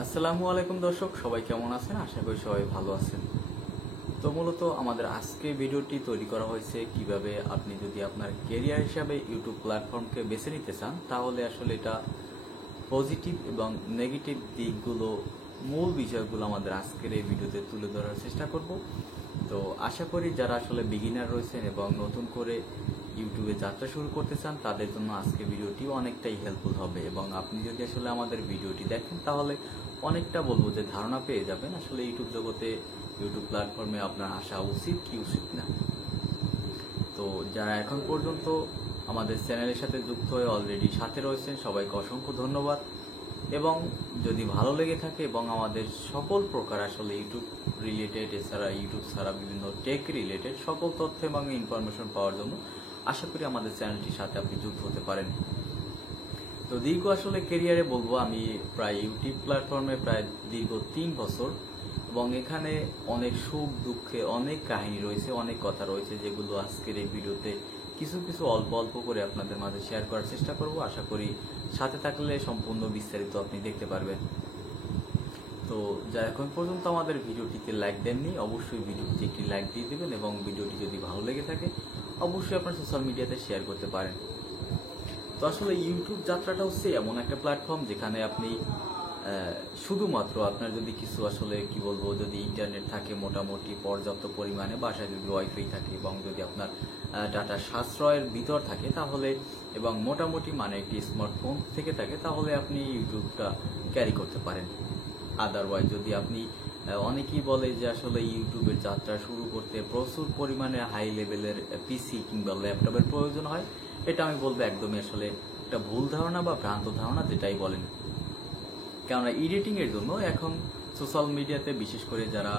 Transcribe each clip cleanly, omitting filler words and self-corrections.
আসসালামু আলাইকুম দর্শক, সবাই কেমন আছেন? আশা করি সবাই ভালো আছেন। তো মূলত আমাদের আজকে ভিডিওটি তৈরি করা হয়েছে কিভাবে আপনি যদি আপনার ক্যারিয়ার হিসাবে ইউটিউব প্ল্যাটফর্মকে বেছে নিতে চান, তাহলে আসলে এটা পজিটিভ এবং নেগেটিভ দিকগুলো, মূল বিষয়গুলো আমাদের আজকের এই ভিডিওতে তুলে ধরার চেষ্টা করব। তো আশা করি যারা আসলে বিগিনার রয়েছেন এবং নতুন করে ইউটিউবে যাত্রা শুরু করতে চান, তাদের জন্য আজকে ভিডিওটি অনেকটাই হেল্পফুল হবে। এবং আপনি যদি আসলে আমাদের ভিডিওটি দেখেন, তাহলে অনেকটা বলবো যে ধারণা পেয়ে যাবেন আসলে ইউটিউব জগতে, ইউটিউব প্ল্যাটফর্মে আপনার আসা উচিত কি উচিত না। তো যারা এখন পর্যন্ত আমাদের চ্যানেলের সাথে যুক্ত হয়ে অলরেডি সাথে রয়েছেন, সবাইকে অসংখ্য ধন্যবাদ। এবং যদি ভালো লেগে থাকে এবং আমাদের সকল প্রকার আসলে ইউটিউব রিলেটেড, এছাড়া ইউটিউব ছাড়া বিভিন্ন টেক রিলেটেড সকল তথ্য এবং ইনফরমেশন পাওয়ার জন্য আশা করি আমাদের চ্যানেলটির সাথে আপনি যুক্ত হতে পারেন। তো দীর্ঘ আসলে কেরিয়ারে বলবো, আমি প্রায় ইউটিউব প্ল্যাটফর্মে প্রায় দীর্ঘ 3 বছর, এবং এখানে অনেক সুখ দুঃখে অনেক কাহিনী রয়েছে, অনেক কথা রয়েছে, যেগুলো আজকের এই ভিডিওতে কিছু কিছু অল্প অল্প করে আপনাদের মাঝে শেয়ার করার চেষ্টা করব। আশা করি সাথে থাকলে সম্পূর্ণ বিস্তারিত আপনি দেখতে পারবেন। তো যারা এখন পর্যন্ত আমাদের ভিডিওটিতে লাইক দেননি, অবশ্যই ভিডিওটিতে একটি লাইক দিয়ে দেবেন, এবং ভিডিওটি যদি ভালো লেগে থাকে অবশ্যই আপনার সোশ্যাল মিডিয়াতে শেয়ার করতে পারেন। তো আসলে ইউটিউব যাত্রাটা হচ্ছে এমন একটা প্ল্যাটফর্ম যেখানে আপনি শুধুমাত্র আপনার যদি কিছু আসলে কি বলবো, যদি ইন্টারনেট থাকে মোটামুটি পর্যাপ্ত পরিমাণে, বাসায় যদি ওয়াইফাই থাকে এবং যদি আপনার ডাটা সাশ্রয়ের ভিতর থাকে, তাহলে এবং মোটামুটি মানে একটি স্মার্টফোন থেকে থাকে, তাহলে আপনি ইউটিউবটা ক্যারি করতে পারেন। আদারওয়াইজ যদি আপনি অনেকেই বলে যে আসলে ইউটিউবের যাত্রা শুরু করতে প্রচুর পরিমাণে হাই লেভেলের পিসি কিংবা ল্যাপটপের প্রয়োজন হয়, এটা আমি বলবো একদমই আসলে একটা ভুল ধারণা বা ভ্রান্ত ধারণা, যেটাই বলেন। কেননা এডিটিং এর জন্য এখন সোশ্যাল মিডিয়াতে বিশেষ করে যারা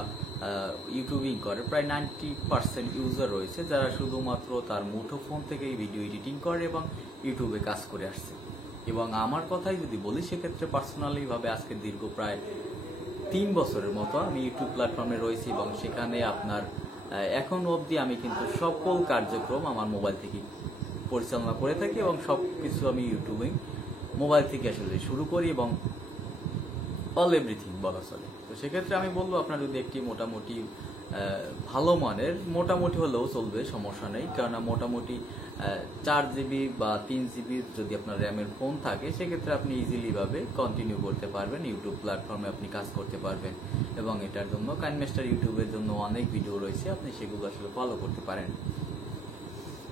ইউটিউবিং করে, প্রায় 90% ইউজার রয়েছে যারা শুধুমাত্র তার মুঠোফোন থেকে ভিডিও এডিটিং করে এবং ইউটিউবে কাজ করে আসছে। এবং আমার কথাই যদি বলি, সেক্ষেত্রে পার্সোনালি ভাবে আজকে দীর্ঘ প্রায় 3 বছরের মতো আমি ইউটিউব প্ল্যাটফর্মে রয়েছি, এবং সেখানে আপনার এখন অবধি আমি কিন্তু সকল কার্যক্রম আমার মোবাইল থেকে পরিচালনা করে থাকি, এবং সবকিছু আমি ইউটিউবে মোবাইল থেকে আসলে শুরু করি, এবং অল এভরিথিং বলা চলে। তো সেক্ষেত্রে আমি বলবো, আপনার যদি একটি মোটামুটি ভালো মানের, মোটামুটি হলেও চলবে, সমস্যা নেই, কেননা মোটামুটি 4 জিবি বা 3 জিবি যদি আপনার র্যামের ফোন থাকে, সেক্ষেত্রে আপনি ইজিলি ভাবে কন্টিনিউ করতে পারবেন, ইউটিউব প্ল্যাটফর্মে আপনি কাজ করতে পারবেন। এবং এটার জন্য কাইনমেস্টার ইউটিউবের জন্য অনেক ভিডিও রয়েছে, আপনি সেগুলো আসলে ফলো করতে পারেন।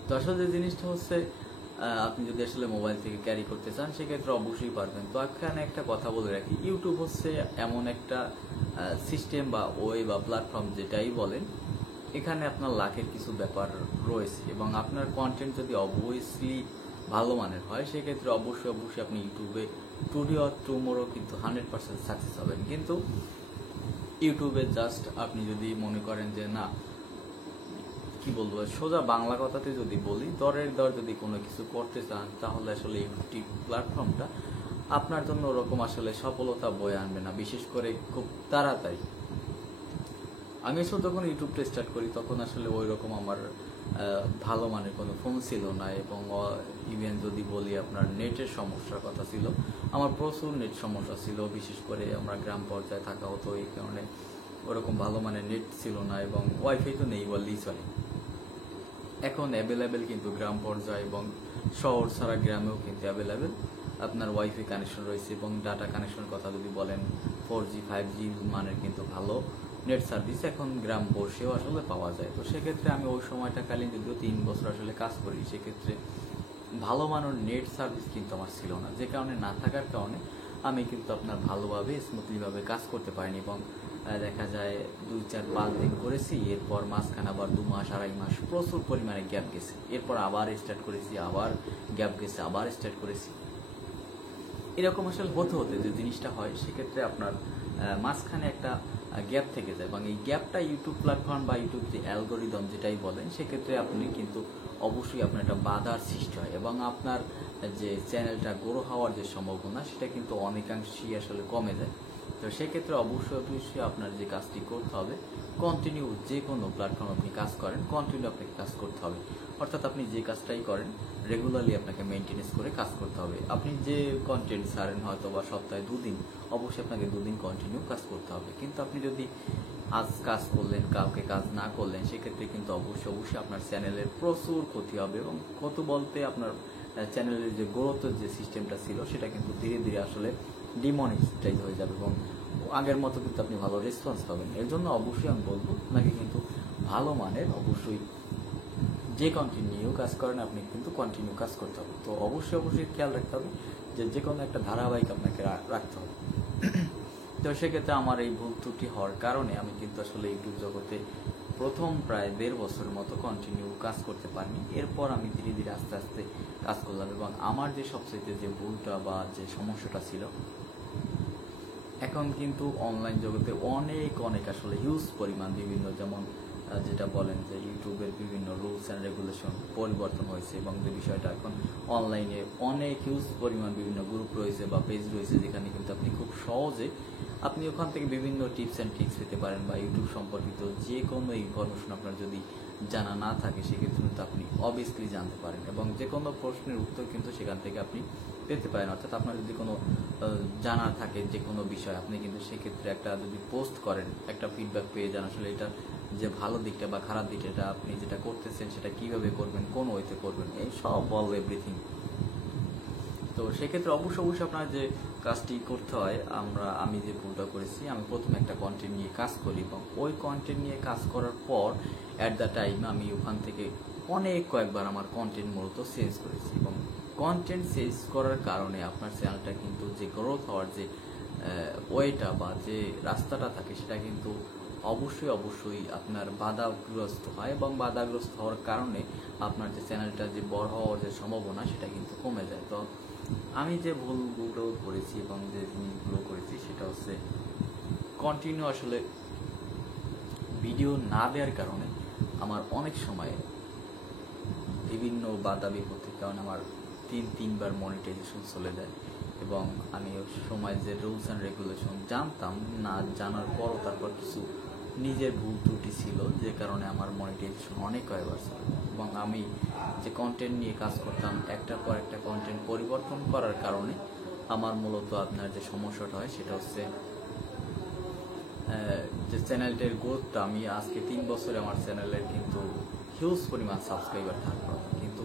তো আসলে যে জিনিসটা হচ্ছে, আপনি যদি আসলে মোবাইল থেকে ক্যারি করতে চান, সেক্ষেত্রে অবশ্যই পারবেন। তো এখানে একটা কথা বলে রাখি, ইউটিউব হচ্ছে এমন একটা সিস্টেম বা ওয়ে বা প্ল্যাটফর্ম, যেটাই বলেন, এখানে আপনার লাখের কিছু ব্যাপার রয়েছে, এবং আপনার কন্টেন্ট যদি অবভিয়াসলি ভালো মানের হয়, সেক্ষেত্রে অবশ্যই অবশ্যই আপনি ইউটিউবে টুডে অর টুমোরো কিন্তু 100% সাকসেস হবেন। কিন্তু ইউটিউবে জাস্ট আপনি যদি মনে করেন যে না, কি বলবো, সোজা বাংলা কথাতে যদি বলি, দরের দর যদি কোনো কিছু করতে চান, তাহলে আসলে ইউটিউব প্ল্যাটফর্মটা আপনার জন্য ওরকম আসলে সফলতা বয়ে আনবে না, বিশেষ করে খুব তাড়াতাড়ি। আমি আসলে যখন ইউটিউবটা স্টার্ট করি, তখন আসলে ওই রকম আমার ভালো মানের কোনো ফোন ছিল না, এবং ইভেন যদি বলি আপনার নেটের সমস্যার কথা ছিল, আমার প্রচুর নেট সমস্যা ছিল, বিশেষ করে আমরা গ্রাম পর্যায়ে থাকা হতো, এই কারণে ওরকম ভালো মানের নেট ছিল না, এবং ওয়াইফাই তো নেই বললেই চলে। এখন অ্যাভেলেবেল কিন্তু গ্রাম পর্যায়ে এবং শহর ছাড়া গ্রামেও কিন্তু অ্যাভেলেবেল আপনার ওয়াইফাই কানেকশন রয়েছে, এবং ডাটা কানেকশন কথা যদি বলেন, 4G 5G মানের কিন্তু ভালো নেট সার্ভিস এখন গ্রাম বসেও আসলে পাওয়া যায়। তো সেক্ষেত্রে আমি ওই সময়টা কালীন যদিও 3 বছর আসলে কাজ করি, সেক্ষেত্রে ভালো মানের নেট সার্ভিস কিন্তু আমার ছিল না, যে কারণে না থাকার কারণে আমি কিন্তু আপনার ভালোভাবে স্মুথলিভাবে কাজ করতে পারিনি, এবং দেখা যায় 2 4 5 দিন করেছি, এরপর মাঝখানে আবার 2 মাস 2.5 মাস প্রচুর পরিমাণে গ্যাপ গেছে, এরপর আবার স্টার্ট করেছি, আবার গ্যাপ গেছে, আবার স্টার্ট করেছি। এরকম আসলে হতে হতে যে জিনিসটা হয়, সেক্ষেত্রে আপনার মাঝখানে একটা গ্যাপ থেকে যায়, এবং এই গ্যাপটা ইউটিউব প্ল্যাটফর্ম বা ইউটিউব যে অ্যালগোরিদম যেটাই বলেন, সেক্ষেত্রে আপনি কিন্তু অবশ্যই আপনার একটা বাধার সৃষ্টি হয়, এবং আপনার যে চ্যানেলটা গ্রো হওয়ার যে সম্ভাবনা, সেটা কিন্তু অনেকাংশেই আসলে কমে যায়। তো সেক্ষেত্রে অবশ্যই অবশ্যই আপনার যে কাজটি করতে হবে, কন্টিনিউ যে কোনো প্ল্যাটফর্ম আপনি কাজ করেন, কন্টিনিউ আপনাকে কাজ করতে হবে। অর্থাৎ আপনি যে কাজটাই করেন, রেগুলারলি আপনাকে মেনটেনেন্স করে কাজ করতে হবে। আপনি যে কন্টেন্ট ছাড়েন হয়তো বা সপ্তাহে 2 দিন, অবশ্যই আপনাকে 2 দিন কন্টিনিউ কাজ করতে হবে। কিন্তু আপনি যদি আজ কাজ করলেন, কালকে কাজ না করলেন, সেক্ষেত্রে কিন্তু অবশ্যই আপনার চ্যানেলের প্রচুর ক্ষতি হবে। এবং ক্ষতি বলতে আপনার চ্যানেলের যে গ্রোথ যে সিস্টেমটা ছিল সেটা কিন্তু ধীরে ধীরে আসলে ডিমনিটাইজ হয়ে যাবে এবং আগের মতো কিন্তু আপনি ভালো রেসপন্স পাবেন। এর জন্য অবশ্যই আমি বলবো আপনাকে কিন্তু ভালো মানের অবশ্যই যে কন্টিনিউ কাজ করেন আপনি কিন্তু কন্টিনিউ কাজ করতে হবে। তো অবশ্যই খেয়াল রাখতে হবে যে কোনো একটা ধারাবাহিক আপনাকে রাখতে হবে। তো সেক্ষেত্রে আমার এই ভুল ত্রুটি হওয়ার কারণে আমি কিন্তু আসলে ইউটিউব জগতে প্রথম প্রায় 1.5 বছরের মতো কন্টিনিউ কাজ করতে পারিনি। এরপর আমি ধীরে ধীরে আস্তে আস্তে কাজ করলাম এবং আমার যে সবচেয়ে যে ভুলটা বা যে সমস্যাটা ছিল, এখন কিন্তু অনলাইন জগতে অনেক আসলে হিউজ পরিমাণ বিভিন্ন যেমন যেটা বলেন যে ইউটিউবের বিভিন্ন রুলস অ্যান্ড রেগুলেশন পরিবর্তন হয়েছে এবং যে বিষয়টা এখন অনলাইনে অনেক হিউজ পরিমাণ বিভিন্ন গ্রুপ রয়েছে বা পেজ রয়েছে, যেখানে কিন্তু আপনি খুব সহজে আপনি ওখান থেকে বিভিন্ন টিপস অ্যান্ড ট্রিক্স পেতে পারেন বা ইউটিউব সম্পর্কিত যে কোনো ইনফরমেশন আপনার যদি জানা না থাকে সেক্ষেত্রে কিন্তু আপনি অবভিয়াসলি জানতে পারেন এবং যে কোনো প্রশ্নের উত্তর কিন্তু সেখান থেকে আপনি পেতে পারেন। অর্থাৎ আপনার যদি কোনো জানার থাকে যে কোনো বিষয়, আপনি কিন্তু সেক্ষেত্রে একটা যদি পোস্ট করেন একটা ফিডব্যাক পেয়ে যান আসলে এটা যে ভালো দিকটা বা খারাপ দিকটা, এটা আপনি যেটা করতেছেন সেটা কিভাবে করবেন, কোন ওয়েতে করবেন, এই সব এভরিথিং। তো সেক্ষেত্রে অবশ্যই আপনার যে কাজটি করতে হয়, আমি যে ভুলটা করেছি, আমি প্রথমে একটা কন্টেন্ট নিয়ে কাজ করি এবং ওই কন্টেন্ট নিয়ে কাজ করার পর অ্যাট দ্য টাইম আমি ওখান থেকে কয়েকবার আমার কন্টেন্ট মূলত চেঞ্জ করেছি এবং কন্টেন্ট চেঞ্জ করার কারণে আপনার চ্যানেলটা কিন্তু যে গ্রোথ হওয়ার যে ওয়েটা বা যে রাস্তাটা থাকে সেটা কিন্তু অবশ্যই আপনার বাধাগ্রস্ত হয় এবং বাধাগ্রস্ত হওয়ার কারণে আপনার যে চ্যানেলটা যে বড় হওয়ার যে সম্ভাবনা সেটা কিন্তু কমে যায়। তো আমি যে ভুলগুলো করেছি এবং যে জিনিসগুলো করেছি সেটা হচ্ছে কন্টিনিউ আসলে ভিডিও না দেওয়ার কারণে আমার অনেক সময় বিভিন্ন বাধা বিপত্তির কারণে আমার তিনবার মনিটাইজেশন চলে যায় এবং আমি ওই সময় যে রুলস অ্যান্ড রেগুলেশন জানতাম না, জানার পরও তারপর কিছু নিজের ভুল ত্রুটি ছিল যে কারণে আমার মনিটাইজেশন কয়েকবার ছিল এবং আমি যে কন্টেন্ট নিয়ে কাজ করতাম একটার পর একটা কন্টেন্ট পরিবর্তন করার কারণে আমার মূলত আপনার যে সমস্যাটা হয় সেটা হচ্ছে যে চ্যানেলটার গ্রোথটা, আমি আজকে 3 বছরে আমার চ্যানেলের কিন্তু হিউজ পরিমাণ সাবস্ক্রাইবার থাকার কথা, কিন্তু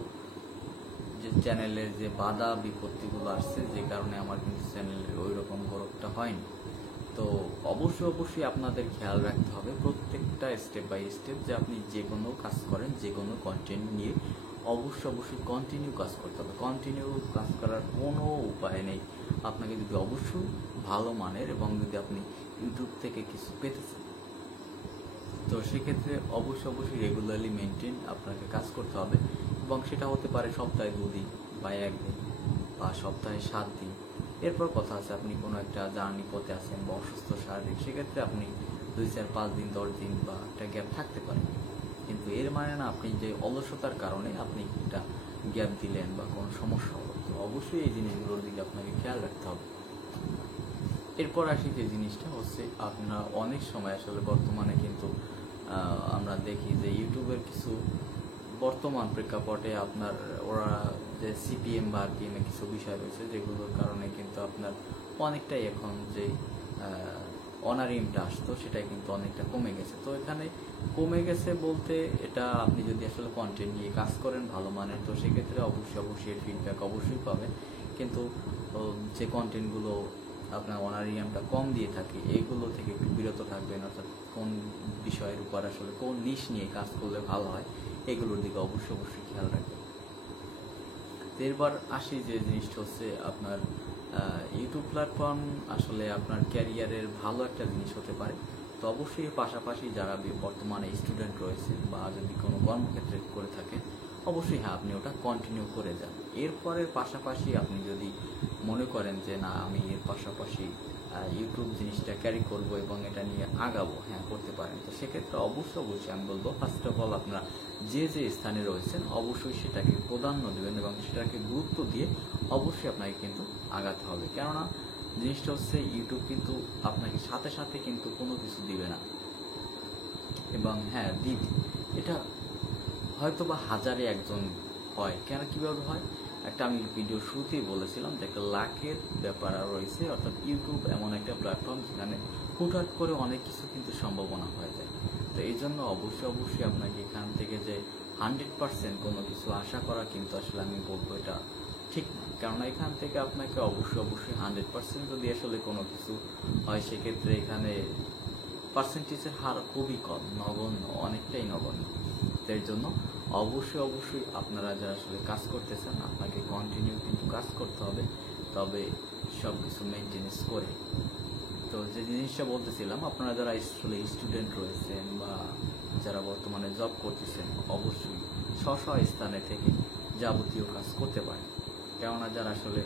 যে চ্যানেলের যে বাধা বিপত্তিগুলো আসছে যে কারণে আমার কিন্তু চ্যানেলের ওই রকম গ্রোথটা হয়নি। তো অবশ্যই আপনাদের খেয়াল রাখতে হবে প্রত্যেকটা স্টেপ বাই স্টেপ যে আপনি যে কোনো কাজ করেন, যে কোনো কন্টেন্ট নিয়ে অবশ্যই কন্টিনিউ কাজ করতে হবে। কন্টিনিউ কাজ করার কোনো উপায় নেই। আপনাকে যদি অবশ্যই ভালো মানের এবং যদি আপনি ইউটিউব থেকে কিছু পেতে চান, তো সেক্ষেত্রে অবশ্যই রেগুলারলি মেনটেন আপনাকে কাজ করতে হবে এবং সেটা হতে পারে সপ্তাহে 2 দিন বা 1 দিন বা সপ্তাহে 7 দিন। এরপর কথা আছে আপনি কোনো একটা জার্নি পথে আছেন বা অসুস্থ শারীরিক, সেক্ষেত্রে আপনি 2, 4, 5 দিন 10 দিন বা একটা গ্যাপ থাকতে পারেন, কিন্তু এর মানে না আপনি যে অলসতার কারণে আপনি একটা গ্যাপ দিলেন বা কোনো সমস্যা হলো। তো অবশ্যই এই জিনিসগুলোর দিকে আপনাকে খেয়াল রাখতে হবে। এরপর আসি যে জিনিসটা হচ্ছে আপনার অনেক সময় আসলে বর্তমানে কিন্তু আমরা দেখি যে ইউটিউবের কিছু বর্তমান প্রেক্ষাপটে আপনার ওরা যে সিপিএম বা আরপিএম এ কিছু বিষয় রয়েছে যেগুলোর কারণে কিন্তু আপনার অনেকটাই এখন যে অনারিমটা আসতো সেটা কিন্তু অনেকটা কমে গেছে। তো এখানে কমে গেছে বলতে এটা আপনি যদি আসলে কন্টেন্ট নিয়ে কাজ করেন ভালো মানের, তো সেক্ষেত্রে অবশ্যই এর ফিডব্যাক অবশ্যই পাবেন, কিন্তু যে কন্টেন্টগুলো আপনার অনারিয়ামটা কম দিয়ে থাকে এইগুলো থেকে একটু বিরত থাকবেন। অর্থাৎ কোন বিষয়ের উপর আসলে কোন নিশ নিয়ে কাজ করলে ভালো হয় এগুলোর দিকে অবশ্যই খেয়াল রাখবেন। এরপর আসি যে জিনিসটা হচ্ছে আপনার ইউটিউব প্ল্যাটফর্ম আসলে আপনার ক্যারিয়ারের ভালো একটা জিনিস হতে পারে। তো অবশ্যই পাশাপাশি যারা বর্তমানে স্টুডেন্ট রয়েছে বা যদি কোনো কর্মক্ষেত্রে করে থাকেন অবশ্যই আপনি ওটা কন্টিনিউ করে যান। এরপরের পাশাপাশি আপনি যদি মনে করেন যে না আমি এর পাশাপাশি ইউটিউব জিনিসটা ক্যারি করব এবং এটা নিয়ে আগাবো, করতে পারেন। তো সেক্ষেত্রে অবশ্যই আমি বলবো ফার্স্ট অফ অল আপনারা যে স্থানে রয়েছেন অবশ্যই সেটাকে প্রাধান্য দেবেন এবং সেটাকে গুরুত্ব দিয়ে অবশ্যই আপনাকে কিন্তু আগাতে হবে। কেননা জিনিসটা হচ্ছে ইউটিউব কিন্তু আপনাকে সাথে কিন্তু কোনো কিছু দিবে না এবং দিবে, এটা হয়তো বা 1000-এ একজন হয় কেন, কিভাবে হয়, একটা আমি ভিডিও শুরুতেই বলেছিলাম যে একটা লাকের ব্যাপার রয়েছে। অর্থাৎ ইউটিউব এমন একটা প্ল্যাটফর্ম যেখানে হুটহাট করে অনেক কিছু কিন্তু সম্ভাবনা হয়ে যায়। তো এই জন্য অবশ্যই আপনাকে এখান থেকে যে 100% কোনো কিছু আশা করা কিন্তু আসলে আমি বলবো এটা ঠিক না। কারণ এখান থেকে আপনাকে অবশ্যই 100% যদি আসলে কোনো কিছু হয়, সেক্ষেত্রে এখানে পার্সেন্টেজের হার খুবই কম, নগণ্য, অনেকটাই নগণ্য। এর জন্য অবশ্যই আপনারা যারা আসলে কাজ করতেছেন, আপনাকে কন্টিনিউ কিন্তু কাজ করতে হবে, তবে সব কিছু মেনটেনেন্স করে। তো যে জিনিসটা বলতেছিলাম, আপনারা যারা আসলে স্টুডেন্ট রয়েছেন বা যারা বর্তমানে জব করতেছেন, অবশ্যই স্ব স্থানে থেকে যাবতীয় কাজ করতে পারেন। কেননা যারা আসলে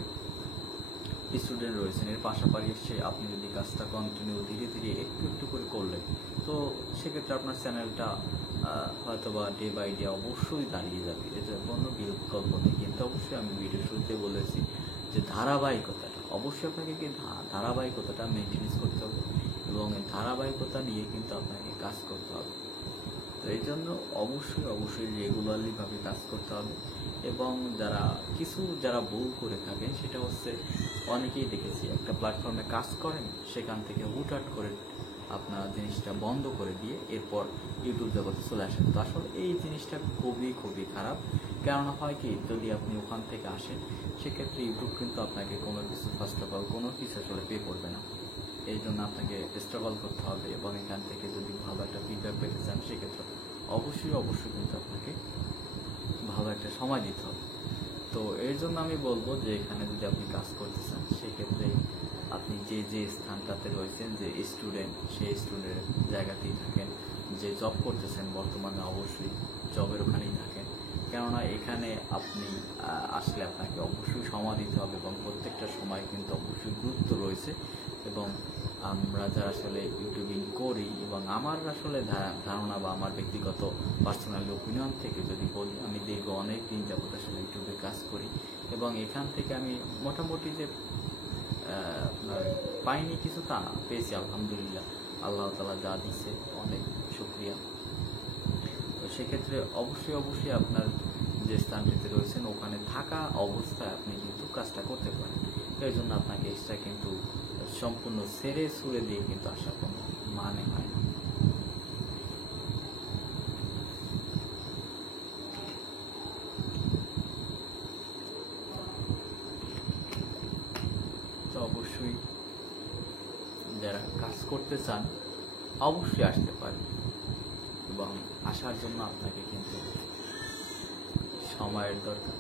স্টুডেন্ট রয়েছেন, এর পাশাপাশি এসে আপনি যদি কাজটা কন্টিনিউ ধীরে একটু করে করলেন, তো সেক্ষেত্রে আপনার চ্যানেলটা হয়তোবা ডে বাই ডে অবশ্যই দাঁড়িয়ে যাবে। এটা কোনো বিকল্প নেই। কিন্তু অবশ্যই আমি ভিডিও শুরুতে বলেছি যে ধারাবাহিকতাটা অবশ্যই আপনাকে কি ধারাবাহিকতাটা মেনটেনেন্স করতে হবে, এবং এই ধারাবাহিকতা নিয়ে কিন্তু আপনাকে কাজ করতে হবে। তো এই জন্য অবশ্যই রেগুলারলিভাবে কাজ করতে হবে। এবং যারা ভুল করে থাকেন, সেটা হচ্ছে অনেকেই দেখেছি একটা প্ল্যাটফর্মে কাজ করেন, সেখান থেকে হুটহাট করে আপনার জিনিসটা বন্ধ করে দিয়ে এরপর ইউটিউব জগতে চলে আসেন। তো আসলে এই জিনিসটা খুবই খারাপ। কেননা হয় কি, যদি আপনি ওখান থেকে আসেন, সেক্ষেত্রে ইউটিউব কিন্তু আপনাকে কোনো কিছু ফার্স্ট অফ অল কোনো কিছু আসলে পে করবে না। এই জন্য আপনাকে স্ট্রাগল করতে হবে, এবং এখান থেকে যদি ভালো একটা ফিডব্যাক পেতে চান, সেক্ষেত্রে অবশ্যই কিন্তু আপনাকে ভালো একটা সময় দিতে হবে। তো এর জন্য আমি বলবো যে এখানে যদি আপনি কাজ করতে চান, সেক্ষেত্রে আপনি যে স্থানটাতে রয়েছেন, যে স্টুডেন্ট, সেই স্টুডেন্টের জায়গাতেই থাকেন। যে জব করতেছেন বর্তমানে, অবশ্যই জবের ওখানেই থাকেন। কেননা এখানে আপনি আসলে আপনাকে অবশ্যই সময় দিতে হবে, এবং প্রত্যেকটা সময় কিন্তু অবশ্যই গুরুত্ব রয়েছে। এবং আমরা যারা আসলে ইউটিউবিং করি, এবং আমার আসলে ধারণা বা আমার ব্যক্তিগত পার্সোনাল ওপিনিয়ন থেকে যদি বলি, আমি দীর্ঘ অনেক দিন যাবত আসলে ইউটিউবে কাজ করি, এবং এখান থেকে আমি মোটামুটি যে আপনার পাইনি কিছু তা না, পেয়েছি আলহামদুলিল্লাহ। আল্লাহ তাআলা যা দিছে অনেক শুকরিয়া। তো সেক্ষেত্রে অবশ্যই আপনার যে স্থানটিতে রয়েছেন, ওখানে থাকা অবস্থায় আপনি কিন্তু কাজটা করতে পারেন। এর জন্য আপনাকে এক্সট্রা কিন্তু সম্পূর্ণ ছেড়ে ছুড়ে দিয়ে কিন্তু আসার কোনো মানে হয় না। তো অবশ্যই যারা কাজ করতে চান, অবশ্যই আসতে পারেন, এবং আসার জন্য আপনাকে কিন্তু সময়ের দরকার।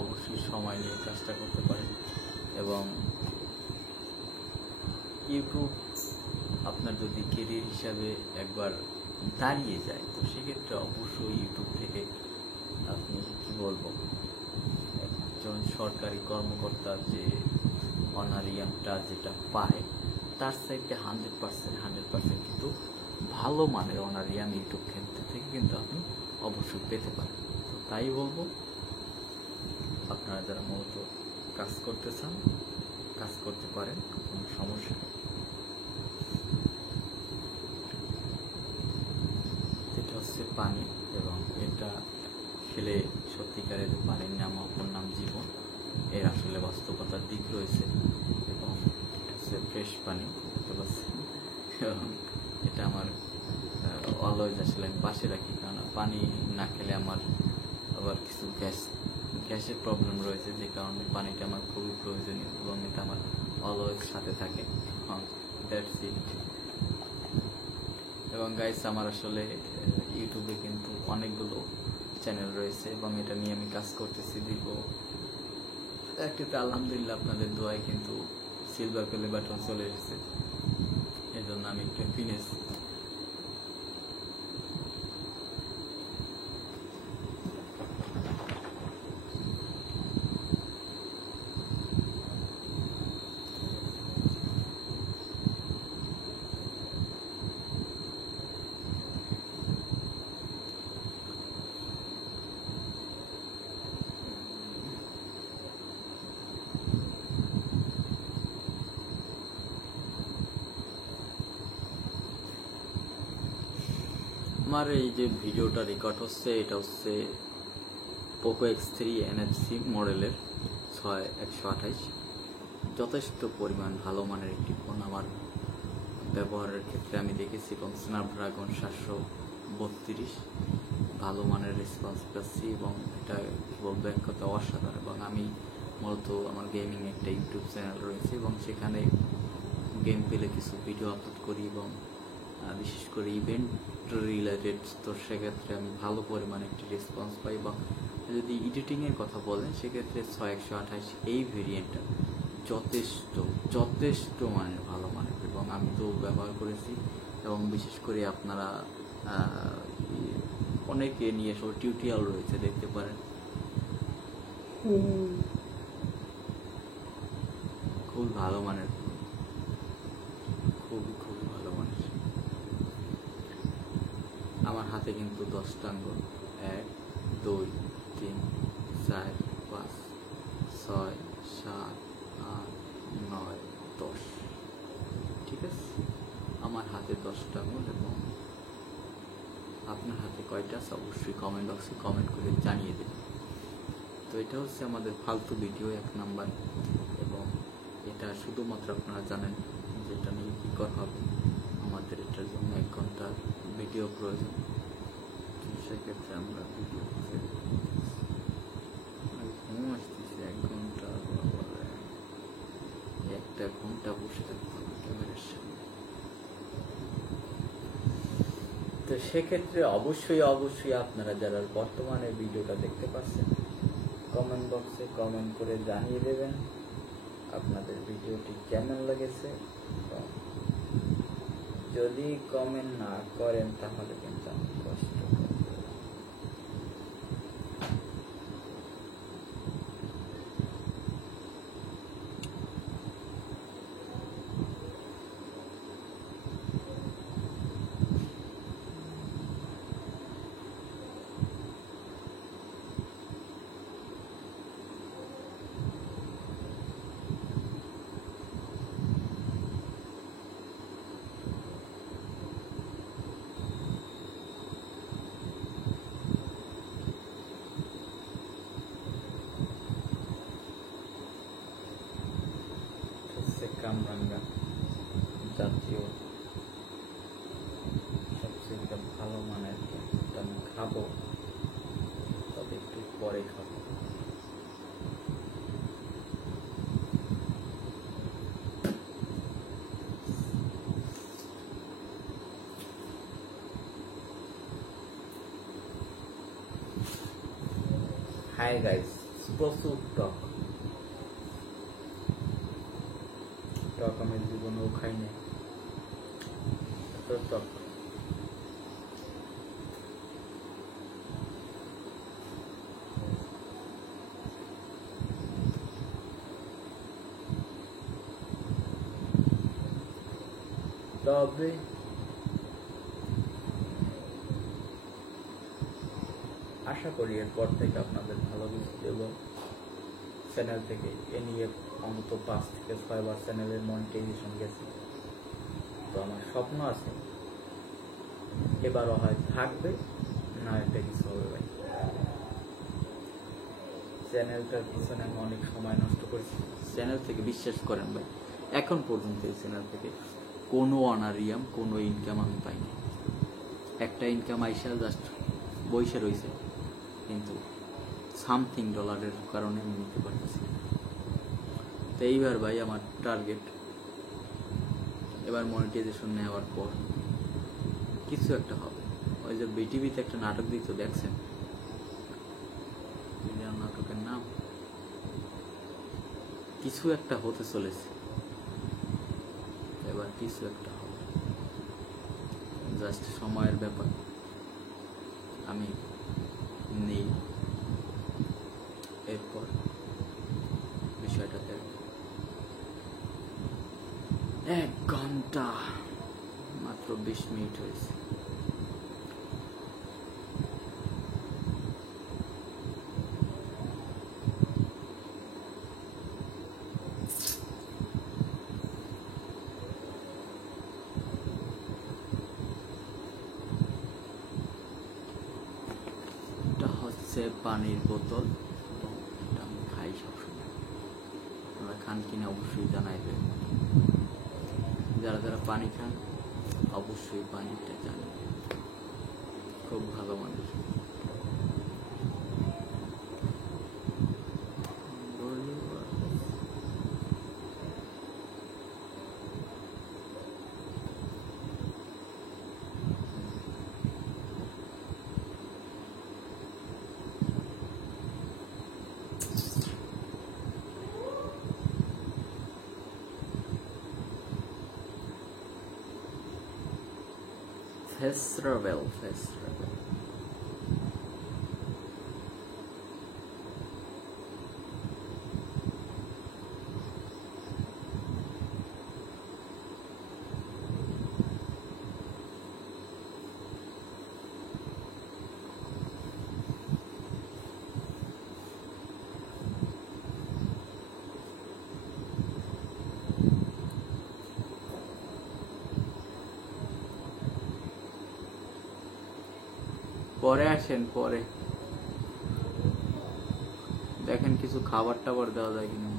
অবশ্যই সময় নিয়ে কাজটা করতে পারেন। এবং ইউটিউব আপনার যদি কেরিয়ার হিসাবে একবার দাঁড়িয়ে যায়, তো সেক্ষেত্রে অবশ্যই ইউটিউব থেকে আপনি কি বলবো, একজন সরকারি কর্মকর্তা যে অনারিয়ামটা যেটা পায়, তার সাইডে 100% কিন্তু ভালো মানের অনারিয়াম ইউটিউব ক্ষেত্র থেকে কিন্তু আপনি অবশ্যই পেতে পারেন। তো তাই বলবো, আপনারা যারা মূলত কাজ করতে চান, কাজ করতে পারেন, কোনো সমস্যা নেই। এটা হচ্ছে পানি, এবং এটা খেলে সত্যিকারের পানির নাম, অপর নাম জীবন। এর আসলে বাস্তবতার দিক রয়েছে, এবং এটা হচ্ছে ফ্রেশ পানি, বুঝতে পারছেন। এবং এটা আমার অলওয়েজ আসলে আমি পাশে রাখি, কারণ পানি না খেলে আমার আবার কিছু গ্যাসের প্রবলেম রয়েছে, যে কারণে পানিটা আমার খুবই প্রয়োজনীয়, এবং এটা আমার অলওয়েজ সাথে থাকে। That's it. এবং গাইস, আমার আসলে ইউটিউবে কিন্তু অনেকগুলো চ্যানেল রয়েছে, এবং এটা নিয়ে আমি কাজ করতেছি দীর্ঘ একটাতে আলহামদুলিল্লাহ আপনাদের দোয়ায় কিন্তু সিলভার প্লে বাটন চলে এসেছে। এই জন্য আমি একটু হ্যাপিনেস। আমার এই যে ভিডিওটা রেকর্ড হচ্ছে, এটা হচ্ছে পোকো X3 NFC মডেলের 6128 যথেষ্ট পরিমাণ ভালো মানের একটি ফোন। আমার ব্যবহারের ক্ষেত্রে আমি দেখেছি এবং স্ন্যাপড্রাগন 732 ভালো মানের রেসপন্স পাচ্ছি এবং এটা কি বলবো এক কথা অসাধারণ। এবং আমি মূলত আমার গেমিং একটা ইউটিউব চ্যানেল রয়েছে এবং সেখানে গেম পেলে কিছু ভিডিও আপলোড করি এবং বিশেষ করে ইভেন্ট রিলেটেড, তো সেক্ষেত্রে আমি ভালো পরিমাণে একটি রেসপন্স পাই। এবং যদি এডিটিংয়ের কথা বলেন সেক্ষেত্রে 6128 এই ভেরিয়েন্টটা যথেষ্ট মানের ভালো মানের এবং আমি তো ব্যবহার করেছি। এবং বিশেষ করে আপনারা অনেকে নিয়ে সব টিউটোরিয়াল রয়েছে, দেখতে পারেন। খুব ভালো মানের, খুবই ভালো মানের। আমার হাতে কিন্তু 10টা আঙ্গুল, 1 2 3 4 5 6 7 8 9 10, ঠিক আছে। আমার হাতে 10টা আঙ্গুল এবং আপনার হাতে কয়টা আছে অবশ্যই কমেন্ট বক্সে কমেন্ট করে জানিয়ে দেবেন। তো এটা হচ্ছে আমাদের ফালতু ভিডিও 1 নাম্বার, এবং এটা শুধুমাত্র আপনারা জানেন যে এটা নিয়ে কী করা হবে। আমাদের এটার জন্য 1 ঘন্টার ভিডিও প্রয়োজন, সেক্ষেত্রে আমরা ভিডিও ঘুম আসতেছি 1 ঘন্টা, 1 ঘন্টা বসে থাকতে হবে ক্যামেরার সামনে। তো সেক্ষেত্রে অবশ্যই আপনারা যারা বর্তমানে ভিডিওটা দেখতে পাচ্ছেন কমেন্ট বক্সে কমেন্ট করে জানিয়ে দেবেন আপনাদের ভিডিওটি কেমন লেগেছে। যদি কমেন্ট না করেন তাহলে কিন্তু আমি কষ্ট করব। কামরাঙ্গা জাতীয় সবচেয়ে ভালো মানের, আমি খাবো তবে একটু পরে খাবো। হাই গাইস, প্রচুর টক আমি জীবনেও খাই না এত টক। তবে আশা করি এরপর থেকে আপনাদের ভালো কিছু দেব চ্যানেল থেকে। এ নিয়ে অন্তত 5 থেকে 6 বার চ্যানেলের মনিটাইজেশন গেছে। তো আমার স্বপ্ন আছে এবারও হয় থাকবে, না একটা কিছু হবে ভাই। চ্যানেলটার পিছনে আমি অনেক সময় নষ্ট করেছি। চ্যানেল থেকে বিশ্বাস করেন ভাই, এখন পর্যন্ত এই চ্যানেল থেকে কোনো অনারিয়াম কোনো ইনকাম আমি পাইনি। একটা ইনকাম আইসা জাস্ট বসে রয়েছে, কিন্তু সামথিং ডলারের কারণে আমি নিতে পারতেছি। তো এইবার ভাই আমার টার্গেট, এবার মনিটাইজেশন নেওয়ার পর কিছু একটা হবে। ওই যে বিটিভিতে একটা নাটক দিত, দেখছেন নাটকের নাম? কিছু একটা হতে চলেছে, এবার কিছু একটা হবে, জাস্ট সময়ের ব্যাপার। আমি নেই, এরপর বিষয়টাতে 1 ঘন্টা মাত্র 20 মিনিট হয়েছে। এটা হচ্ছে পানির বোতল, এটা আমি খাই সবসময়। আপনারা খান কিনা অবশ্যই জানাইবেন। যারা যারা পানি খান অবশ্যই পানিটা জানাবেন। খুব ভালো মানুষ। Festival. পরে আসেন, পরে দেখেন কিছু খাবার টাবার দেওয়া যায় কিনা।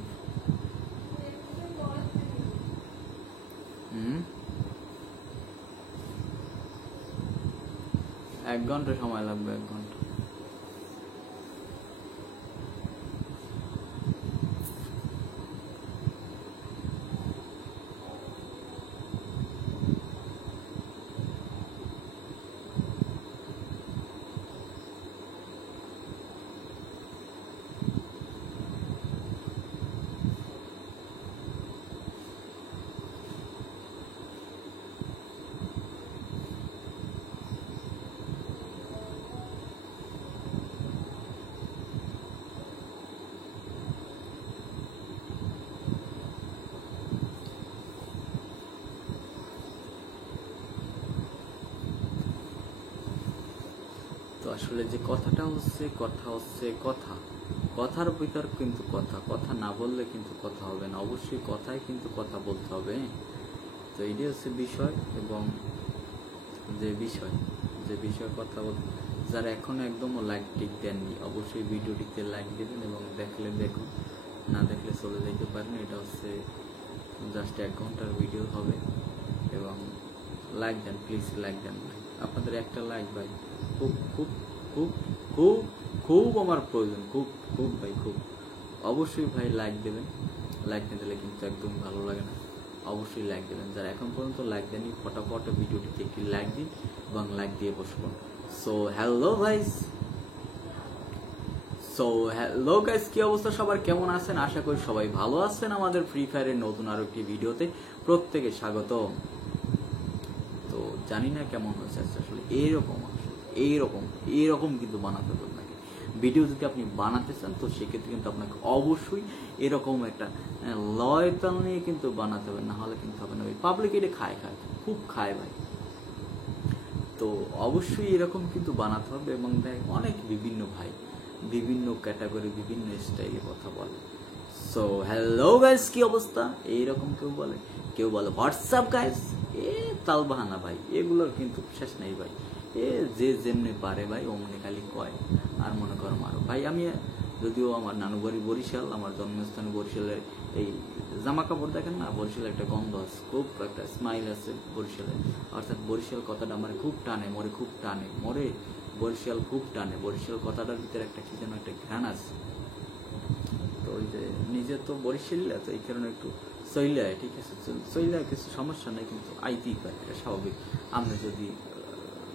1 ঘন্টা সময় লাগবে, 1 ঘন্টা। তো আসলে যে কথাটা হচ্ছে, কথার ভিতর কিন্তু কথা না বললে কিন্তু কথা হবে না। অবশ্যই কথায় কিন্তু কথা বলতে হবে। তো এটাই হচ্ছে বিষয়। এবং যে বিষয় কথা বল, যারা এখনো একদম লাইক টিক দেননি অবশ্যই ভিডিওটিতে লাইক দেবেন, এবং দেখলে দেখুন, না দেখলে চলে যেতে পারেন। এটা হচ্ছে জাস্ট 1 ঘন্টার ভিডিও হবে। এবং লাইক দেন, প্লিজ লাইক দেন ভাই। আপনাদের একটা লাইক ভাই খুব খুব খুব খুব খুব আমার প্রয়োজন, খুব খুব ভাই, খুব। অবশ্যই ভাই লাইক দেবেন। লাইক না দিলে কিন্তু একদম ভালো লাগে না। অবশ্যই লাইক দেবেন। যারা এখন পর্যন্ত লাইক দেননি ফটাফট ভিডিওটিতে একটি লাইক দিন এবং লাইক দিয়ে বসুন। সো হ্যালো গাইস, কি অবস্থা সবার, কেমন আছেন? আশা করি সবাই ভালো আছেন। আমাদের ফ্রি ফায়ারের নতুন আরো একটি ভিডিওতে প্রত্যেকে স্বাগত। তো জানি না কেমন হয়েছে, আসলে এইরকম কিন্তু বানাতে হবে আপনাকে। ভিডিও যদি আপনি বানাতে চান তো সেক্ষেত্রে কিন্তু আপনাকে অবশ্যই এরকম একটা লয় তাল নিয়ে কিন্তু বানাতে হবে, না হলে কিন্তু হবে না। পাবলিক এটা খুব খায় ভাই। তো অবশ্যই এরকম কিন্তু বানাতে হবে। এবং দেখ অনেক বিভিন্ন ভাই বিভিন্ন ক্যাটাগরি বিভিন্ন স্টাইলে কথা বলে। সো হ্যালো গাইস, কি অবস্থা? এইরকম কেউ বলে হোয়াটসঅ্যাপ গাইস, তাল বাহানা ভাই, এগুলোর কিন্তু শেষ নেই ভাই। যে যেমনি পারে ভাই অমনি খালি কয়। আর মনে করো মারো ভাই। আমি যদিও আমার নানু বাড়ি বরিশাল, আমার জন্মস্থান বরিশালের এই জামা কাপড় দেখেন না, বরিশালে একটা গন্ধ আছে, খুব একটা স্মাইল আছে বরিশালে। অর্থাৎ বরিশাল কথাটা আমার খুব টানে, মরে বরিশাল খুব টানে। বরিশাল কথাটার ভিতরে একটা কি যেন একটা ঘ্রাণ আছে। তো ওই যে নিজে তো বরিশাল, তো এই কারণে একটু চইলায়, ঠিক আছে, চইলায় কিছু সমস্যা নেই, কিন্তু আইতেই পারে, এটা স্বাভাবিক। আমরা যদি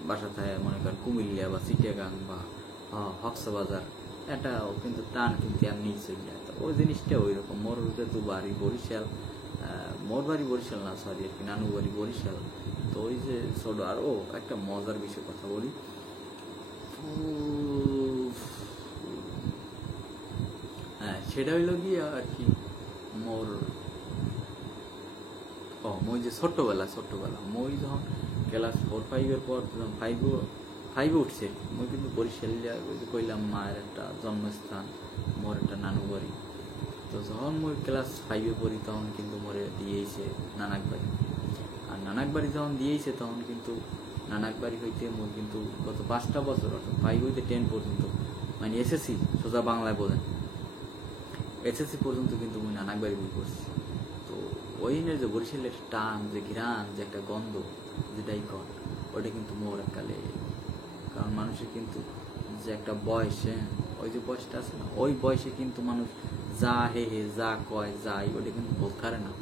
বাসা থাকে মনে করেন কুমিল্লা বা চিটাগাং বা কক্সবাজার, এটাও কিন্তু টান কিন্তু এমনি চইলায়। তো ওই জিনিসটা ওই রকম। মোর যেহেতু বাড়ি বরিশাল, মোর বাড়ি বরিশাল না, সরি আর কি, নানু বাড়ি বরিশাল। তো ওই যে ছোট আর একটা মজার বিষয় কথা বলি। হ্যাঁ, সেটা হইলো গিয়ে আর কি মোর মই যে ছোট্টবেলা মই যখন ক্লাস 4-5 পর যখন ফাইভে উঠছে, মই কিন্তু বরিশাল কইলাম মায়ের একটা জন্মস্থান, মোর একটা নানু বাড়ি। তো যখন মই ক্লাস 5-এ পড়ি তখন কিন্তু মোরে দিয়েছে নানাক বাড়ি। আর নানাক বাড়ি যখন দিয়েছে তখন কিন্তু নানাক বাড়ি হইতে মোর কিন্তু গত 5টা বছর, অর্থাৎ 5 হইতে 10 পর্যন্ত মানে এসএসসি সোজা বাংলায় বলেন, এসএসসি পর্যন্ত কিন্তু মুই নানাকবারই বই করছি। তো ওই নিয়ে যে বরিশালের টান, যে ঘিরান, যে একটা গন্ধ, যেটাই কর, ওটা কিন্তু মোর এককালে। কারণ মানুষের কিন্তু যে একটা বয়স, ওই যে বয়সটা আছে না, ওই বয়সে কিন্তু মানুষ যা হে হে যা কয় যাই ওটা কিন্তু বলতে পারে না।